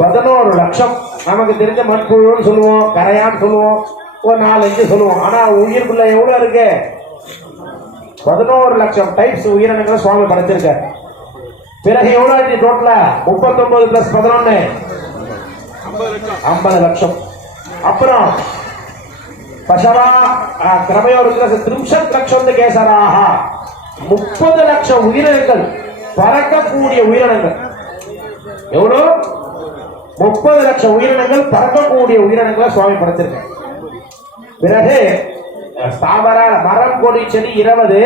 11 லட்சம். நமக்கு தெரிஞ்ச மண்புழுன்னு சொல்லுவோம், கரையான்னு சொல்லுவோம், ஒரு 4-5 சொல்லுவோம். ஆனா உயிர்க்குள்ள எவ்வளவு இருக்கு? 11 லட்சம் டைப்ஸ் உயிரினங்களை சுவாமி படைச்சிருக்காரு. பிறகு எவ்வளவு டோட்டலா? 39 பிளஸ் 11 50 லட்சம். அப்புறம் பசவா கிரமயோருக்கு 30 லட்சம் கேசராக 30 லட்சம் உயிரினங்கள், பறக்கக்கூடிய உயிரினங்கள். எவ்வளவு? 30 லட்சம் உயிரினங்கள், பறக்கக்கூடிய உயிரினங்களை சுவாமி படைச்சிருக்காரு. பிறகு ஸ்தாவர மரம் கொடி செடி 20.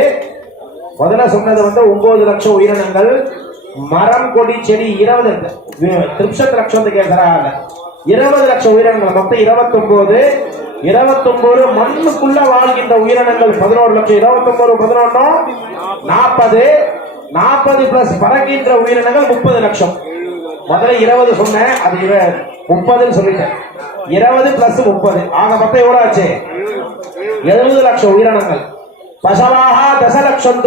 முதல்ல சொன்னது 9 லட்சம் உயிரினங்கள், மரம் கொடி செடி 20, 30 லட்சம் கேட்கிறாங்க. 20 லட்சம் உயிரினங்கள், மொத்தம் 29. 29 மண்ணுக்குள்ள வாழ்கின்ற உயிரினங்கள் 11 லட்சம். 29 11 40. 40 பிளஸ் பறக்கின்ற உயிரினங்கள் 30 லட்சம். முதல்ல 20 சொன்னேன், அது 30 சொல்லிட்டேன். 20 பிளஸ் 30 ஆக மொத்தம் எவ்வளவு ஆச்சு? 70 லட்சம் உயிரினங்கள். பசவாக தசலட்சம்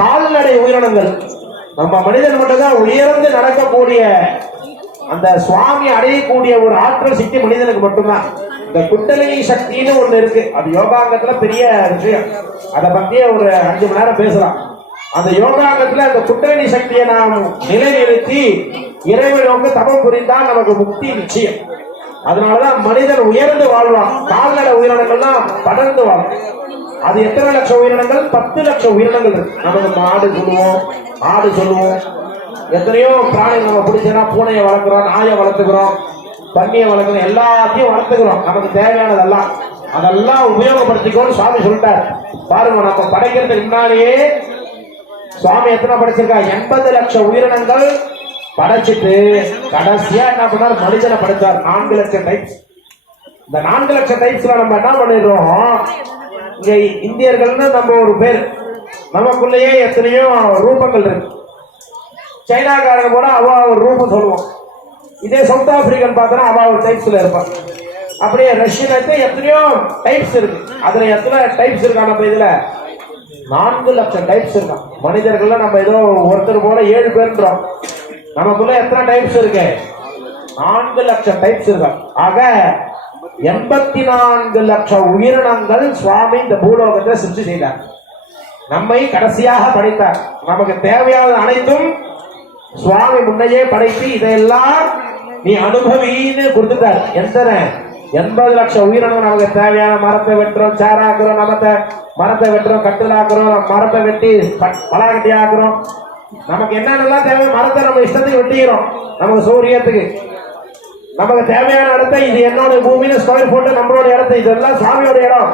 கால்நடை உயிரினங்கள். நம்ம மனிதன் மட்டும்தான் உயர்ந்து நடக்கக்கூடிய அந்த சுவாமி அடையக்கூடிய ஒரு ஆற்றல் சக்தி மனிதனுக்கு மட்டும்தான். இந்த குண்டலினி சக்தின்னு ஒண்ணு இருக்கு, அது யோகாங்கத்துல பெரிய விஷயம். அதை பத்தியே ஒரு 5 மணி நேரம் பேசலாம். அந்த யோகாங்கத்துல அந்த குண்டலினி சக்தியை நாம் நிலைநிறுத்தி இறைவனோக்கு தபம் புரிந்தால் நமக்கு முக்தி நிச்சயம். அதனாலதான் மனிதன் உயர்ந்து வாழ்வான். கால்நடை உயிரினங்கள்லாம் படர்ந்து வாழும். அது எத்தனை லட்சம் உயிரினங்கள்? 10 லட்சம் உயிரினங்கள் இருக்கு. நமக்கு மாடு சொல்லுவோம், ஆடு சொல்லுவோம், எத்தனையோ பிராணி நம்ம பிடிச்சனா பூனையை வளர்க்குறோம், நாயை வளர்த்துக்கிறோம், பன்னியை வளர்க்குறோம், எல்லாத்தையும் வளர்த்துக்கிறோம். நமக்கு தேவையானதெல்லாம் அதெல்லாம் உபயோகப்படுத்திக்கோன்னு சுவாமி சொல்லிட்டார். பாருங்க, நம்ம படைக்கிறதுக்கு முன்னாடியே சுவாமி எத்தனை படைச்சிருக்கா? 80 லட்சம் உயிரினங்கள் படைச்சிட்டு கடைசியா என்ன பண்ணார்? மனிதனை படைச்சார். 4 லட்சம் டைப்ஸ். இந்த 4 லட்சம் டைப்ஸ்ல நம்ம என்ன பண்ணிடுறோம்? இங்க இந்தியர்கள்னு நம்ம ஒரு பேர், நமக்குள்ளேயே எத்தனையோ ரூபங்கள் இருக்கு. சைனாக்காரங்க கூட அவ ஒரு ரூபம் சொல்லுவோம். இதே சவுத் ஆப்பிரிக்கன் பார்த்தோன்னா அவன் ஒரு டைப்ஸ்ல இருப்பான். அப்படியே ரஷ்யன் எத்தனையோ டைப்ஸ் இருக்கு. அதுல எத்தனை டைப்ஸ் இருக்கா? நம்ம இதுல 4 லட்சம் டைப்ஸ் இருக்கான். மனிதர்கள்ல நம்ம ஏதோ ஒருத்தர் போல 7 பேர்ன்றோம். நமக்குள்ள எத்தனை டைப்ஸ் இருக்கு? 4 லட்சம் டைப்ஸ் இருக்கா. ஆக 84 லட்சம் உயிரினங்கள் சுவாமி இந்த பூலோகத்தை சிருஷ்டி செய்தார். நம்மை கடைசியாக படைத்தார். நமக்கு தேவையான அனைத்தும் சுவாமி முன்னையே படைத்து இதையெல்லாம் நீ அனுபவின்னு கொடுத்துட்டார். எத்தனை 80 லட்சம் உயிரினம் நமக்கு தேவையான மரத்தை வெட்டுறோம், சேராக்குறோம், மரத்தை வெட்டுறோம், கட்டிலாக்குறோம், மரத்தை வெட்டி பலாக்கட்டி ஆக்குறோம். நமக்கு என்னென்னலாம் தேவை மரத்தை நம்ம இஷ்டத்துக்கு வெட்டிக்கிறோம். நமக்கு சூரியத்துக்கு நமக்கு தேவையான இடத்த இது என்னோட பூமியில ஸ்கொயர் போட்டு நம்மளோட இடத்த இதெல்லாம் சுவாமியோட இடம்.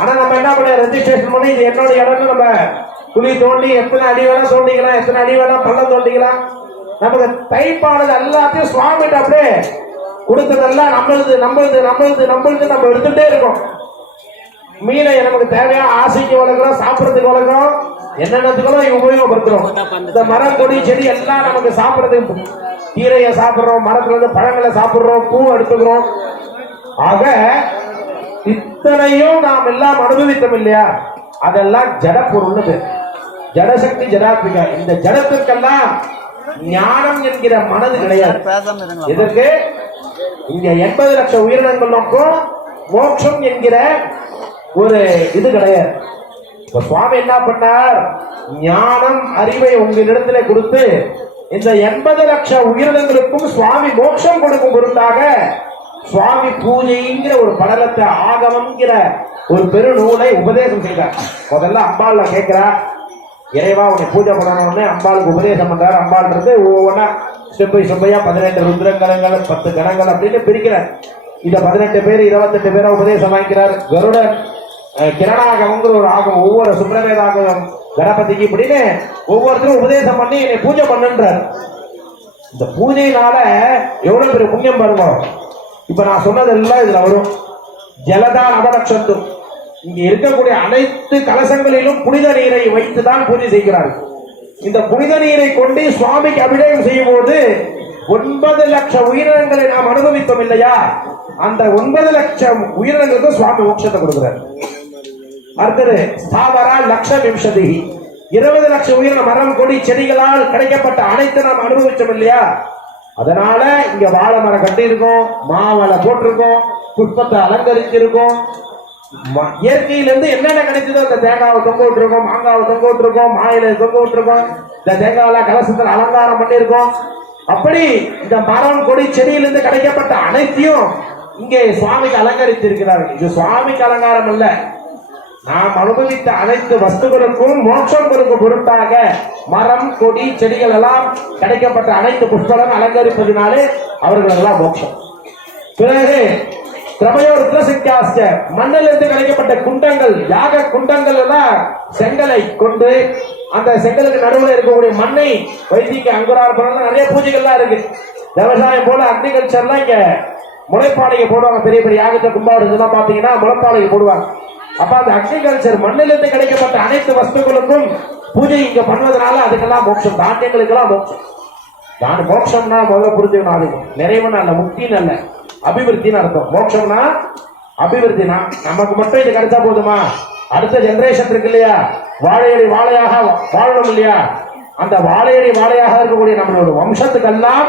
ஆனா நம்ம என்ன பண்ண ரெஜிஸ்ட்ரேஷன் பண்ணி இது என்னோட இடம்னு நம்ம குழி தோண்டி எத்தனை அடி வேணா தோண்டிக்கலாம், எத்தனை அடி வேணா பள்ளம் தோண்டிக்கலாம். நமக்கு டைப்பானது எல்லாத்தையும் சுவாமிகிட்ட அப்படியே கொடுத்ததெல்லாம் நம்மளுது நம்மளுது நம்மளுது நம்மளுது நம்ம எடுத்துட்டே இருக்கோம். மீனை நமக்கு தேவையான ஆசைக்கு வளர்க்குறோம், சாப்பிடறதுக்கு வளர்க்குறோம், என்னென்னத்துக்கெல்லாம் உபயோகப்படுத்துறோம். இந்த மரம் கொடி செடி எல்லாம் நமக்கு சாப்பிடறதுக்கு கீரையை சாப்பிடுறோம், மரத்துல இருந்து பழங்களை சாப்பிடுறோம், பூ எடுத்துக்கிறோம். ஆக இத்தனையும் நாம் எல்லாம் அனுபவித்தோம் இல்லையா? அதெல்லாம் ஜட பொருள், ஜடசக்தி, ஜடாத்மிகா. இந்த ஜடத்திற்கெல்லாம் ஞானம் என்கிற மனது கிடையாது. இதற்கு இங்க 80 லட்சம் உயிரினங்களுக்கும் மோட்சம் என்கிற ஒரு இது கிடையாது. சுவாமி என்ன பண்ணார்? ஞானம் அறிவை உங்களிடத்துல கொடுத்து இந்த 80 லட்சம் உயிரினங்களுக்கும் சுவாமி மோட்சம் கொடுக்கும் பொருட்டாக சுவாமி பூஜைங்கிற ஒரு படலத்தை, ஆகமங்கிற ஒரு பெருநூலை உபதேசம் செய்தார். முதல்ல அம்பாள்ல கேட்கிறா, இறைவா உன்னை பூஜை பண்ணணும்னு அம்பாளுக்கு உபதேசம் பண்றாரு. அம்பாள் இருந்து ஒவ்வொன்னா ஸ்டெப்பை ஸ்டெப்பையா 18 ருத்ரங்கணங்கள், 10 கணங்கள் அப்படின்னு பிரிக்கிறார். இத 18 பேர் 28 பேரை உபதேசம் வாங்கிக்கிறார். கருடன் கிரணாகமங்கிற ஒரு ஆகம், ஒவ்வொரு சுப்பிரமேதாகம் கணபதிக்கு இப்படின்னு ஒவ்வொருத்தரும் உபதேசம் பண்ணி என்னை பூஜை பண்ணுன்றார். இந்த பூஜையினால எவ்வளவு பெரிய புண்ணியம் பாருங்க. இப்ப நான் சொன்னதெல்லாம் இதுல வரும். ஜலதா நவநட்சத்து, இங்க இருக்கக்கூடிய அனைத்து கலசங்களிலும் புனித நீரை வைத்துதான் பூஜை செய்கிறார்கள். இந்த புனித நீரை கொண்டு சுவாமிக்கு அபிஷேகம் செய்யும் போது 9 லட்சம் உயிரினங்களை நாம் அனுபவித்தோம் இல்லையா? அந்த 9 லட்சம் உயிரினங்களுக்கு சுவாமி மோட்சத்தை கொடுக்கிறார். அடுத்தது ஸ்தாவரா லட்ச விம்சதி, 20 லட்சம் உயிரின மரம் கொடி செடிகளால் கிடைக்கப்பட்ட அனைத்து நாம் அனுபவிச்சோம் இல்லையா? அதனால இங்க வாழை மரம் கட்டி இருக்கோம், மாவளை போட்டிருக்கோம், புஷ்பத்தை அலங்கரிச்சிருக்கோம். இயற்கையிலிருந்து என்னென்ன கிடைச்சதோ இந்த தேங்காவை தொங்க விட்டுருக்கோம், மாங்காவை தொங்க விட்டுருக்கோம், மாயிலை தொங்க விட்டுருக்கோம், இந்த தேங்காவில கலசத்தில் அலங்காரம் பண்ணியிருக்கோம். அப்படி இந்த மரம் கொடி செடியிலிருந்து கிடைக்கப்பட்ட அனைத்தையும் இங்கே சுவாமிக்கு அலங்கரித்திருக்கிறார்கள். இது சுவாமிக்கு அலங்காரம் அல்ல, நாம் அனுபவித்த அனைத்து வஸ்துகளுக்கும் மோட்சம் கொடுக்கும் பொருட்டாக மரம் கொடி செடிகள் எல்லாம் கிடைக்கப்பட்ட அனைத்து புஷ்பங்களும் அலங்கரிப்பதினாலே அவர்கள் எல்லாம் மோட்சம். பிறகு திரமயோருத்ர சிங்காஸ்ட, மண்ணிலிருந்து கிடைக்கப்பட்ட குண்டங்கள், யாக குண்டங்கள் எல்லாம் செங்கலை கொண்டு அந்த செங்கலுக்கு நடுவில் இருக்கக்கூடிய மண்ணை வைத்திக்கு அங்குரார்பணம் நிறைய பூஜைகள்லாம் இருக்கு. விவசாயம் போல அக்ரிகல்ச்சர்லாம் இங்க முளைப்பாளையை போடுவாங்க. பெரிய பெரிய யாகத்தை கும்பாடுலாம் பாத்தீங்கன்னா முளைப்பாளையை போடுவாங்க. அப்ப அந்த அக்ரிகல்ச்சர் மண்ணிலிருந்து கிடைக்கப்பட்ட அனைத்து வஸ்துக்களுக்கும் பூஜை இங்க பண்ணுவதனால அதுக்கெல்லாம் மோட்சம், தானியங்களுக்கெல்லாம் மோட்சம். நான் மோட்சம்னா முதல்ல புரிஞ்சுக்கணும், நிறைவுன்னு அல்ல, முக்தின்னு அல்ல, அபிவிருத்தின்னு அர்த்தம். மோட்சம்னா அபிவிருத்தினா நமக்கு மட்டும் இது கிடைச்சா போதுமா? அடுத்த ஜெனரேஷன் இருக்கு இல்லையா, வாழையடி வாழையாக வாழணும் இல்லையா? அந்த வாழையடி வாழையாக இருக்கக்கூடிய நம்மளோட வம்சத்துக்கெல்லாம்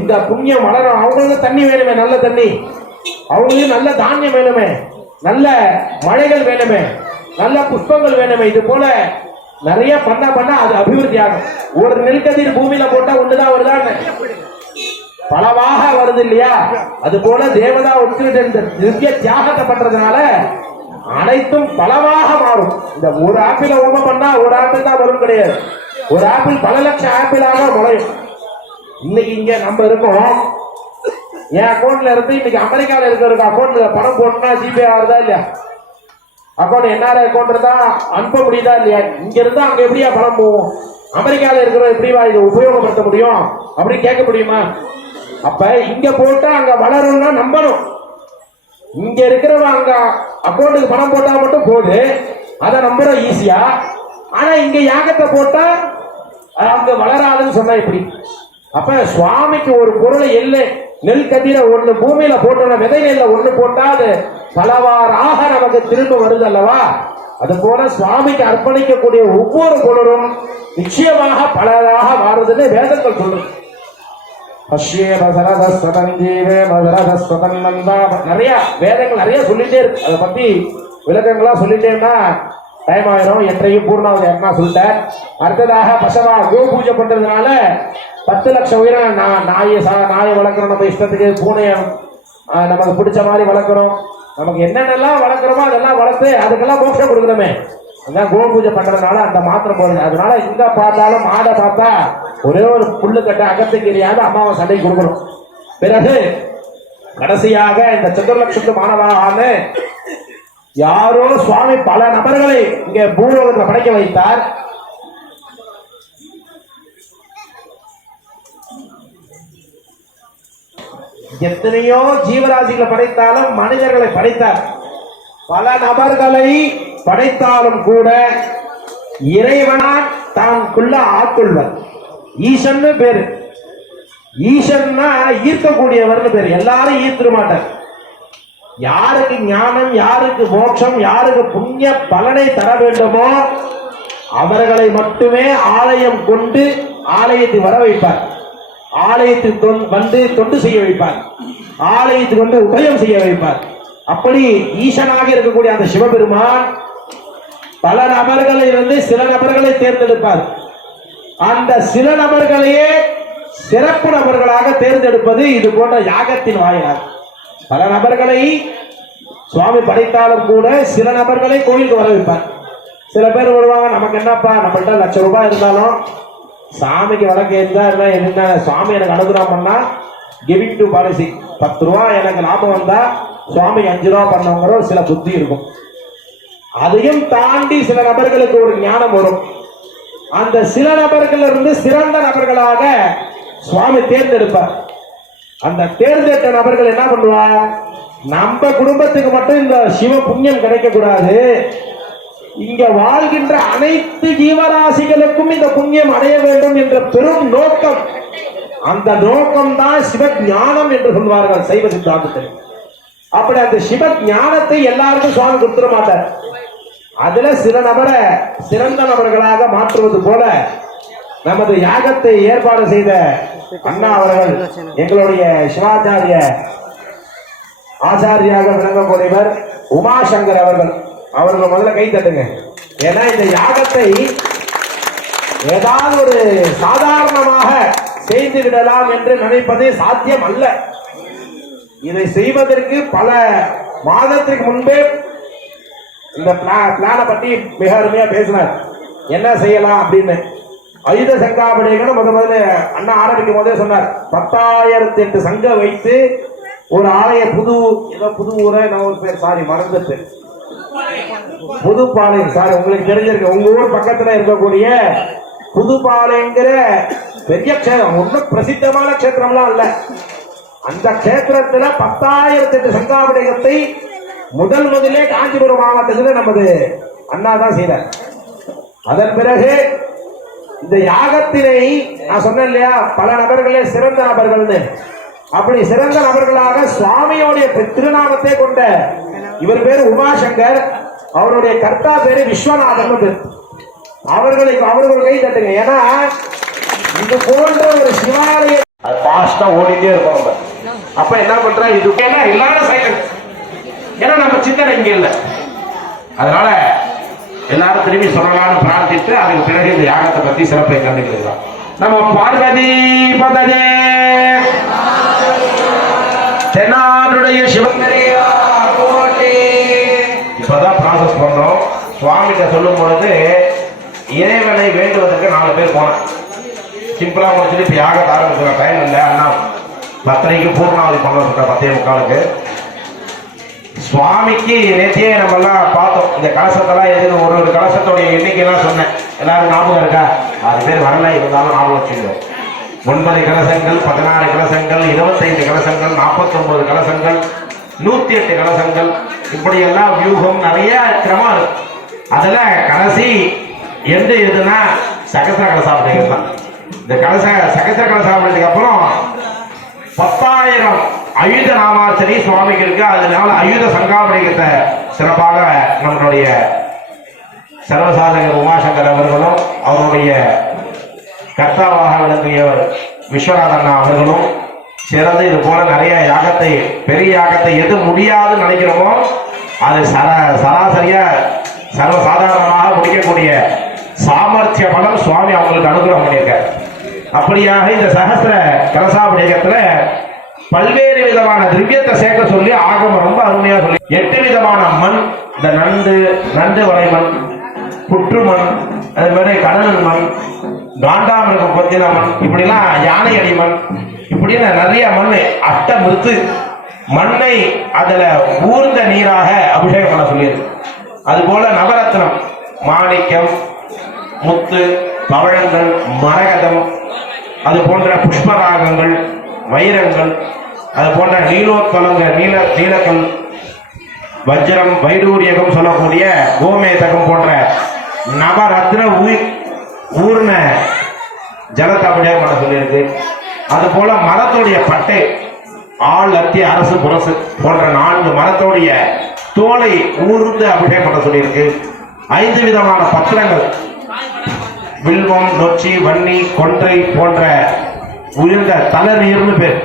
இந்த புண்ணியம் வளரும். அவங்களுக்கு தண்ணி வேணுமே, நல்ல தண்ணி, அவங்களுக்கு நல்ல தானியம் வேணுமே, நல்ல மழைகள் வேணுமே, நல்ல புஷ்பங்கள் வேணுமே. இது போல நிறைய பண்ண அது அபிவிருத்தி ஆகும். ஒரு நெல்கதிர் பூமியில போட்டா ஒண்ணுதான் வருதான்னு பலவாக வருது இல்லையா? அது போல தேவதா உட்கிட்ட திவ்ய தியாகத்தை பண்றதுனால அனைத்தும் பலவாக மாறும். இந்த ஒரு ஆப்பிள் உண்மை பண்ணா ஒரு ஆப்பிள் தான் வரும் கிடையாது, ஒரு ஆப்பிள் பல லட்சம் ஆப்பிளாக முளையும். இன்னைக்கு இங்க நம்ம இருக்கோம், என் அக்கௌண்ட்ல இருந்து இன்னைக்கு அமெரிக்கால இருக்கிற அக்கௌண்ட்ல பணம் போட்டோம்னா ஜிபே ஆகுதா இல்லையா? அக்கௌண்ட் என்ஆர்ஐ அக்கௌண்ட் இருந்தா அனுப்ப முடியுதா இல்லையா? இங்க இருந்தா அங்க எப்படியா பணம் போகும்? அமெரிக்கால இருக்கிற எப்படிவா இதை உபயோகப்படுத்த முடியும் அப்படின்னு கேட்க முடியுமா? அப்ப இங்க போட்டா அங்க வளரும்னா நம்பணும். இங்க இருக்கிறவங்க அங்க அக்கௌண்ட்டுக்கு பணம் போட்டா மட்டும் போது, அதை நம்புறோம் ஈஸியா. ஆனா இங்க யாகத்தை போட்டா அங்க வளராதுன்னு சொன்னா எப்படி? அப்ப சுவாமிக்கு ஒரு பொருளை இல்லை, நெல் கதிர ஒண்ணு பூமியில போட்டோம்னா விதை நெல்ல ஒண்ணு போட்டா அது பலவாறாக நமக்கு திரும்ப வருது அல்லவா? அது போல சுவாமிக்கு அர்ப்பணிக்கக்கூடிய ஒவ்வொரு பொருளும் நிச்சயமாக பலராக மாறுதுன்னு வேதங்கள் சொல்றது. நிறைய வேதங்கள் நிறைய சொல்லிட்டே இருக்கு. அதை பத்தி விளக்கங்களா சொல்லிட்டேன்னா டைம் ஆயிரும். என்றையும் பூர்ணாவது அண்ணா சொல்லிட்டேன். அடுத்ததாக பசவா கோ பூஜை பண்றதுனால 10 லட்சம் உயிரின நாயை வளர்க்குறோம். நம்ம இஷ்டத்துக்கு பூனைய நமக்கு பிடிச்ச மாதிரி வளர்க்குறோம். நமக்கு என்னென்னலாம் வளர்க்குறோமோ அதெல்லாம் வளர்த்து அதுக்கெல்லாம் மோட்சம் கொடுக்கணுமே. அதான் கோ பூஜை பண்றதுனால அந்த மாத்திரம் போடுது. அதனால எங்க பார்த்தாலும் மாடை பார்த்தா ஒரே ஒரு புல்லு கட்ட அகத்துக்கீரியாவது அம்மாவை சண்டை கொடுக்கணும். பிறகு கடைசியாக இந்த சதுர்லட்சத்து மாணவரான யாரோ சுவாமி பல நபர்களை இங்க பூலோகத்தில் படைக்க வைத்தார். எத்தனையோ ஜீவராசிகளை படைத்தாலும் மனிதர்களை படைத்தார். பல நபர்களை படைத்தாலும் கூட இறைவனால் தான்குள்ள ஆட்கொள்வர். ஈசன்னு பேரு. ஈசன்னா ஈர்க்கக்கூடியவர்னு பேரு. எல்லாரும் ஈர்த்திட மாட்டார். யாருக்கு ஞானம், யாருக்கு மோட்சம், யாருக்கு புண்ணிய பலனை தர வேண்டுமோ அவர்களை மட்டுமே ஆலயம் கொண்டு ஆலயத்துக்கு வர வைப்பார். ஆலயத்துக்கு வந்து தொண்டு செய்ய வைப்பார். ஆலயத்துக்கு வந்து உதயம் செய்ய வைப்பார். அப்படி ஈசனாக இருக்கக்கூடிய அந்த சிவபெருமான் பல நபர்களை இருந்து சில நபர்களை தேர்ந்தெடுப்பார். அந்த சில நபர்களையே சிறப்பு நபர்களாக தேர்ந்தெடுப்பது இது போன்ற யாகத்தின் வாயிலாக. பல நபர்களை சுவாமி படைத்தாலும் கூட சில நபர்களை கோயிலுக்கு வர வைப்பார். சில பேர் வருவாங்க, நமக்கு என்னப்பா, நம்மள்ட்ட லட்சம் ரூபாய் இருந்தாலும் சாமிக்கு வழக்கு இருந்தா என்ன, சுவாமி எனக்கு அனுகிரகம் பண்ணா கிவிங் டு பாலிசி, 10 ரூபா எனக்கு லாபம் வந்தா சுவாமி 5 ரூபா பண்ணவங்கிற சில புத்தி இருக்கும். அதையும் தாண்டி சில நபர்களுக்கு ஒரு ஞானம் வரும். அந்த சில நபர்கள் இருந்து சிறந்த நபர்களாக சுவாமி தேர்ந்தெடுப்பார். அந்த தேர்ந்தெடுத்த நபர்கள் என்ன பண்ணுவார், நம்ம குடும்பத்துக்கு மட்டும் இந்த சிவ புண்ணியம் கிடைக்க கூடாது, இங்க வாழ்கின்ற அனைத்து ஜீவராசிகளுக்கும் இந்த புண்ணியம் அடைய வேண்டும் என்ற பெரும் நோக்கம். அந்த நோக்கம் தான் சிவ ஞானம் என்று சொல்வார்கள் சைவ சித்தாந்தத்தில். அப்படி அந்த சிவ ஞானத்தை எல்லாருக்கும் சுவாமி கொடுத்துட மாட்டார். அதுல சில நபரை சிறந்த நபர்களாக மாற்றுவது போல நமது யாகத்தை ஏற்பாடு செய்த அண்ணா அவர்கள், எங்களுடைய சிவாச்சாரிய ஆச்சாரியாக விளங்கக்கூடியவர் உமாசங்கர் அவர்கள் முதல்ல கை தட்டுங்க. ஏன்னா இந்த யாகத்தை ஏதாவது ஒரு சாதாரணமாக செய்து விடலாம் என்று நினைப்பதே சாத்தியம் அல்ல. இதை செய்வதற்கு பல மாதத்திற்கு முன்பே இந்த பிளானை பற்றி மிக அருமையா பேசினார். என்ன செய்யலாம் அப்படின்னு. ஆயுத சங்காபடிகள் முதல்ல அண்ணா ஆரம்பிக்கும் போதே சொன்னார், 10,008 சங்க வைத்து ஒரு ஆலய புது ஊரை நான் ஒரு பேர் சாரி மறந்துட்டு புதுப்பாளையம், சாரி உங்களுக்கு தெரிஞ்சிருக்கு, உங்க ஊர் பக்கத்துல இருக்கக்கூடிய புதுப்பாளையங்கிற பெரிய கஷேத்திரம், ஒன்னும் பிரசித்தமான கஷேத்திரம்லாம் இல்ல. அந்த கஷேத்திரத்துல 10,008 சங்காபடிகத்தை முதலே காஞ்சிபுரம் மாவட்டத்தில் நமது அண்ணா தான் செய்தார். அதன் பிறகு இந்த யாகத்தினை நான் சொன்னேன் இல்லையா, பல நபர்களே சிறந்த நபர்கள்னு. அப்படி சிறந்த நபர்களாக சுவாமியோடைய திருநாமத்தை கொண்ட இவர் பேரு உமாசங்கர், அவருடைய கர்த்தா பேரு விஸ்வநாதன். அவர்கள் கை தட்டுங்க. ஏன்னா இது போன்ற ஒரு சிவாலய பாஸ்டா ஓடிட்டே இருக்கும். அப்ப என்ன பண்ற, இது எல்லாரும் சைலண்ட். ஏன்னா நம்ம சிந்தனை இங்க இல்ல. அதனால எல்லாரும் திரும்பி சொல்லலாம்னு பிரார்த்தித்து அதுக்கு பிறகு இந்த யாகத்தை பத்தி சிறப்பை கண்டுக்கலாம். நம்ம பார்வதி பதஜே தென்னாடுடைய சிவங்கரியா. இப்பதான் ப்ராசஸ் பண்றோம். சுவாமிகிட்ட சொல்லும் பொழுது இறைவனை வேண்டுவதற்கு 4 பேர் போனோம். சிம்பிளா முடிச்சுட்டு இப்ப யாகத்தை ஆரம்பிக்கிற டைம் இல்லை. அண்ணா 10:30 பூர்ணாவதி பண்ண 10:45 சுவாமிக்கு நேற்றே நம்ம எல்லாம் பார்த்தோம். இந்த கலசத்தெல்லாம் எதுன்னு ஒரு கலசத்துடைய எண்ணிக்கைலாம் சொன்னேன். எல்லாரும் ஞாபகம் இருக்கா? 6 பேர் வரல, இருந்தாலும் ஞாபகம் வச்சுக்கோ. 9 கலசங்கள், 16 கலசங்கள், 25 கலசங்கள், 49 கலசங்கள், 108 கலசங்கள், இப்படி எல்லாம் வியூகம் நிறைய கிரமம் இருக்கு. அதுல கடைசி எதுனா சகசர கலசாபிஷேகம் தான். இந்த சகஸ்ர கலசாபனத்துக்கு அப்புறம் 10,000 ஆயுத நாமார்ச்சனை சுவாமிக்கு இருக்கு. அதனால ஆயுத சங்காபரிகத்தை சிறப்பாக நம்மளுடைய சர்வசாதகர் உமாசங்கர் அவர்களும் அவருடைய கர்த்தாவாக விளங்கியவர் விஸ்வநாதன் அவர்களும் சிறந்து இது போல நிறைய யாகத்தை, பெரிய யாகத்தை எது முடியாதுன்னு நினைக்கிறோமோ அது சராசரியா சர்வசாதாரணமாக முடிக்கக்கூடிய சாமர்த்திய பலம் சுவாமி அவங்களுக்கு அனுகிரகம் பண்ணியிருக்காரு. அப்படியாக இந்த சகஸ்ர கலசாபிஷேகத்துல பல்வேறு விதமான திரவியத்தை சேர்க்க சொல்லி ஆகமம் ரொம்ப அருமையா சொல்லி 8 விதமான மண், இந்த நண்டு வலை மண், புற்று மண், அதே மாதிரி கடல் மண், காண்டாமிருகம் கொத்தின மண், இப்படிலாம் யானை அடி மண், இப்படின்னு நிறைய மண், அஷ்டமிருத்து மண்ணை அதுல ஊர்ந்த நீராக அபிஷேகம் பண்ண சொல்லியிருக்கு. அது போல நவரத்னம், மாணிக்கம், முத்து, பவழங்கள், மரகதம், அது போன்ற புஷ்பராகங்கள், வைரங்கள், அது போன்ற நீலோத்பலங்கள், நீலக்கல், வஜ்ரம், வைடூரியகம் சொல்லக்கூடிய கோமேதகம் போன்ற நவரத்ன ஊர்ன ஜலத்தை அபிஷேகம் பண்ண சொல்லியிருக்கு. அது போல மரத்துடைய பட்டை, ஆள், அத்தி, அரசு, புரசு போன்ற 4 மரத்தோடைய தோலை ஊர்ந்து அபிஷேகம் பண்ண சொல்லியிருக்கு. 5 விதமான பத்திரங்கள், வில்வம், நொச்சி, வன்னி, கொன்றை போன்ற உயர்ந்த தலநீர்னு பேர்,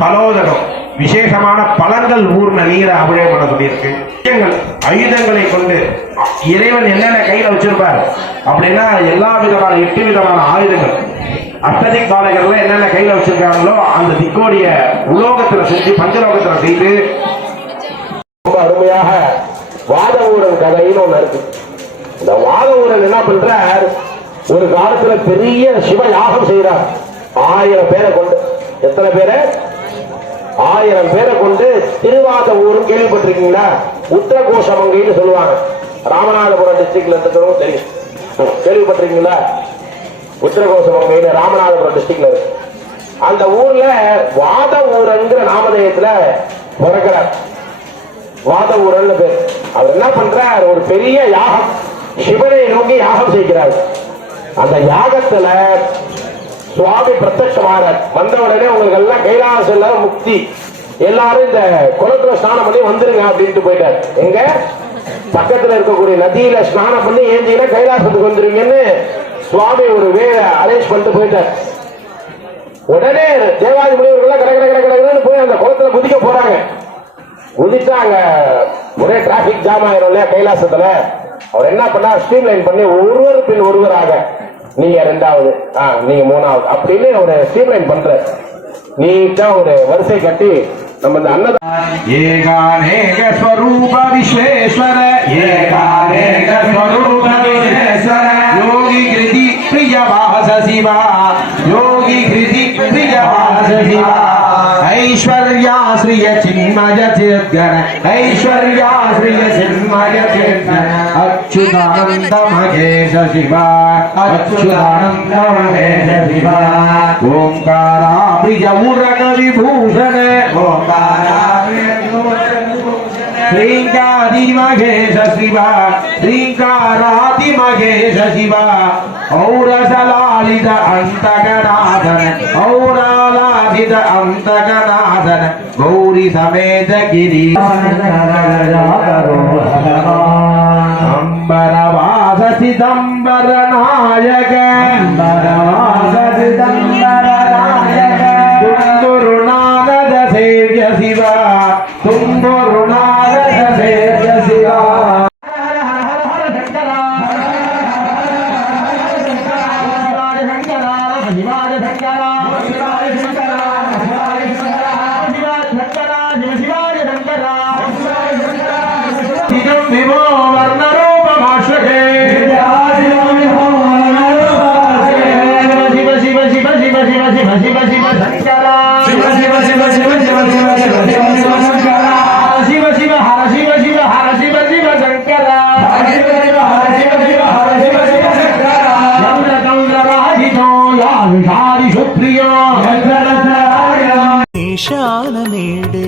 பலோதகம், விசேஷமான பழங்கள் ஊர்ன நீரை அபிஷேகம் பண்ண சொல்லியிருக்கு. ஆயுதங்களை கொண்டு இறைவன் என்னென்ன கையில வச்சிருப்பார் அப்படின்னா எல்லா விதமான 8 விதமான ஆயுதங்கள் அஷ்டதிக் பாலகர்கள் என்னென்ன கையில வச்சிருக்காங்களோ அந்த திக்கோடைய உலோகத்துல செஞ்சு பஞ்சலோகத்துல செய்து ரொம்ப அருமையாக வாத ஊரன் கதைன்னு ஒண்ணு இருக்கு. இந்த வாத ஊரன் என்ன பண்றார், ஒரு காலத்துல பெரிய சிவ யாகம் செய்யறார். 1000 பேரை கொண்டு. எத்தனை பேரை? 1000 பேரை கொண்டு. திருவாத ஊரும் கேள்விப்பட்டிருக்கீங்களா? உத்தரகோஷமங்கைன்னு சொல்லுவாங்க. ராமநாதபுரம் டிஸ்ட்ரிக்ட்ல இருக்கிறவங்க தெரியும், கேள்விப்பட்டிருக்கீங்களா? உத்தரகோஷமங்கைன்னு ராமநாதபுரம் டிஸ்ட்ரிக்ட்ல இருக்கு. அந்த ஊர்ல வாத ஊரங்கிற நாமதேயத்துல பிறக்கிறார். வாத ஊரன் பேர். அவர் என்ன பண்றார், ஒரு பெரிய யாகம், சிவனை நோக்கி யாகம் செய்கிறார். அந்த யாகத்துல சுவாமி பிரத்யட்சமானார். வந்த உடனே உங்களுக்கு எல்லாம் கைலாசம் எல்லாரும் முக்தி, எல்லாரும் இந்த குளத்துல ஸ்நானம் பண்ணி வந்துருங்க அப்படின்ட்டு போயிட்டார். எங்க பக்கத்துல இருக்கக்கூடிய நதியில ஸ்நானம் பண்ணி ஏந்திங்கன்னா கைலாசத்துக்கு வந்துருவீங்கன்னு சுவாமி ஒரு வேலை அரேஞ்ச் பண்ணிட்டு போயிட்டார். உடனே தேவாதி முனிவர்கள் கடை போய் அந்த குளத்துல குதிக்க போறாங்க. குதிச்சாங்க, ஒரே டிராபிக் ஜாம் ஆயிரும் இல்லையா கைலாசத்துல. அவர் என்ன பண்ணார், ஸ்ட்ரீம் லைன் பண்ணி ஒருவர் பின் ஒருவராக, நீங்க 2வது, நீங்க 3வது அப்படின்னு ஒரு ஸ்ட்ரீம் லைன் பண்ற நீட்டா ஒரு வரிசை கட்டி நம்ம இந்த அன்னத ஏகாநேக ஸ்வரூப விஸ்வேஸ்வர, ஏகாநேக ஸ்வரூப விஸ்வேஸ்வர, யோகி கிருதி பிரிய வாச சிவா, யோகி கிருதி பிரிய வாச சிவா, ஐஸ்வர்யாஸ்ரிய சின்மய சேத்கண, ஐஸ்வர்யாஸ்ரிய சின்மய சேத்கண, அச்சுதானந்த மகேஷ சிவா, அச்சுதானந்த மகேஷ சிவா, ஓம்காரா பிரிய உரக விபூஷண, ஓம்காரா பிரிய விபூஷண, ஸ்ரீங்காதி மகேஷ சிவா, ஸ்ரீங்காராதி மகேஷ சிவா, ஔரசலாலித அந்தகநாதன, ஔராலாதித அந்தகநாதன, கௌரி சமேத கிரி அம்பரவாச சிதம்பர நாயக, அம்பரவாச சிதம்பர நாயக, துங்குருநாத சேவ்ய சிவா, துங்குருநாத சேவ்ய சிவா. விமோ வர்ணரூபமாஸ்வகே, சிவ சிவ சிவ சிவ சிவ சிவ சிவ சிவ சங்கரா, சிவ சிவ சிவ சிவ சிவ சிவ சிவ சிவ சிவ சங்கரா, சிவ சிவ ஹர சிவ சிவ ஹர சிவ சிவ சங்கரா, சிவ சிவ ஹர சிவ சிவ ஹர சிவ சிவ சங்கரா, சந்திர சந்திரராஜிதோ லாவிஷாரி சுப்ரியோ ஈசானமேடு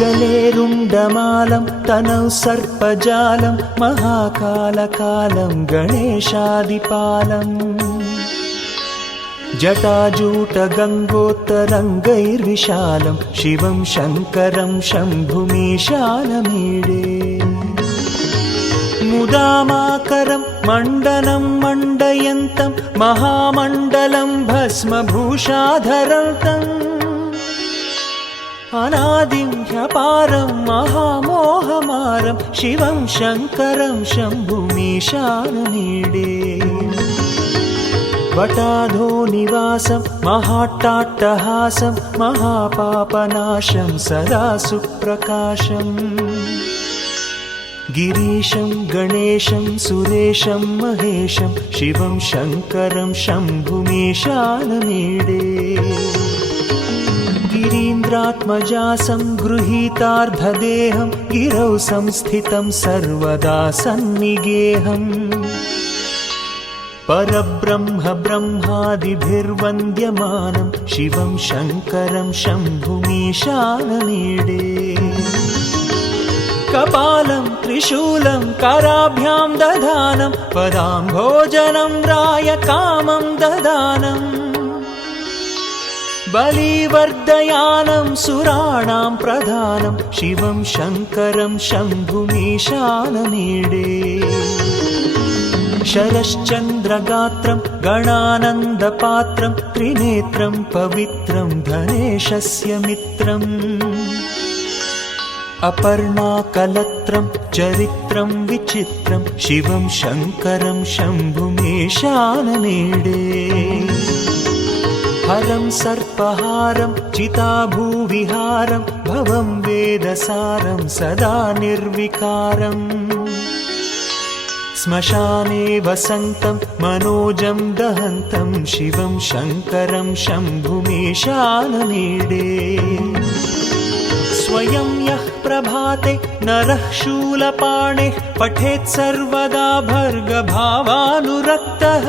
गलेरुण्डमालं तनौ सर्पजालं महाकालकालं गणेशादिपालम् जटाजूटगङ्गोत्तरङ्गैर्विशालं शिवं शङ्करं शम्भुमीशानमीडे मुदामाकरं मण्डनं मण्डयन्तं महामण्डलं भस्मभूषाधरन्तम् अनादिं ह्यपारं महामोहमारं शिवं शङ्करं शम्भुमीशानमीडे वटाधोनिवासं महाट्टाट्टहासं महापापनाशं सदा सुप्रकाशम् गिरीशं गणेशं सुरेशं महेशं शिवं शङ्करं शम्भुमीशानमीडे गिरीन्द्रात्मजासं गृहीतार्धदेहं गिरौ संस्थितं सर्वदा सन्निगेहम् परब्रह्म ब्रह्मादिभिर्वन्द्यमानं शिवं शङ्करं शम्भुमीशानमीडे कपालं त्रिशूलं कराभ्यां दधानं पदाम्भोजनं रायकामं ददानं बलिवर्धयानं सुराणां प्रधानं शिवं शङ्करं शम्भुमीशानमीडे शरश्चन्द्रगात्रं गणानन्दपात्रं त्रिनेत्रं पवित्रं धनेशस्य मित्रम् अपर्णाकलत्रं चरित्रं विचित्रं शिवं शङ्करं शम्भुमीशानमीडे हरं सर्पहारं चिताभूविहारं भवं वेदसारं सदा निर्विकारम् श्मशाने वसन्तं मनोजं दहन्तं शिवं शङ्करं शम्भुमीशानमीडे स्वयं यः प्रभाते नरः शूलपाणिः पठेत् सर्वदा भर्गभावानुरक्तः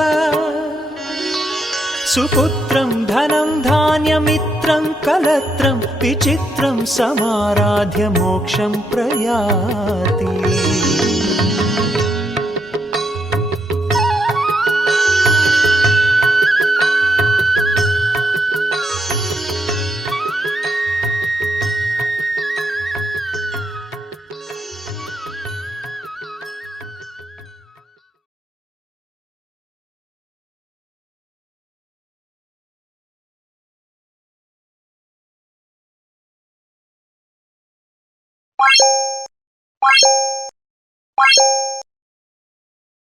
सुपुत्रं धनं धान्यमित्रं कलत्रं विचित्रं समाराध्य मोक्षं प्रयाति What?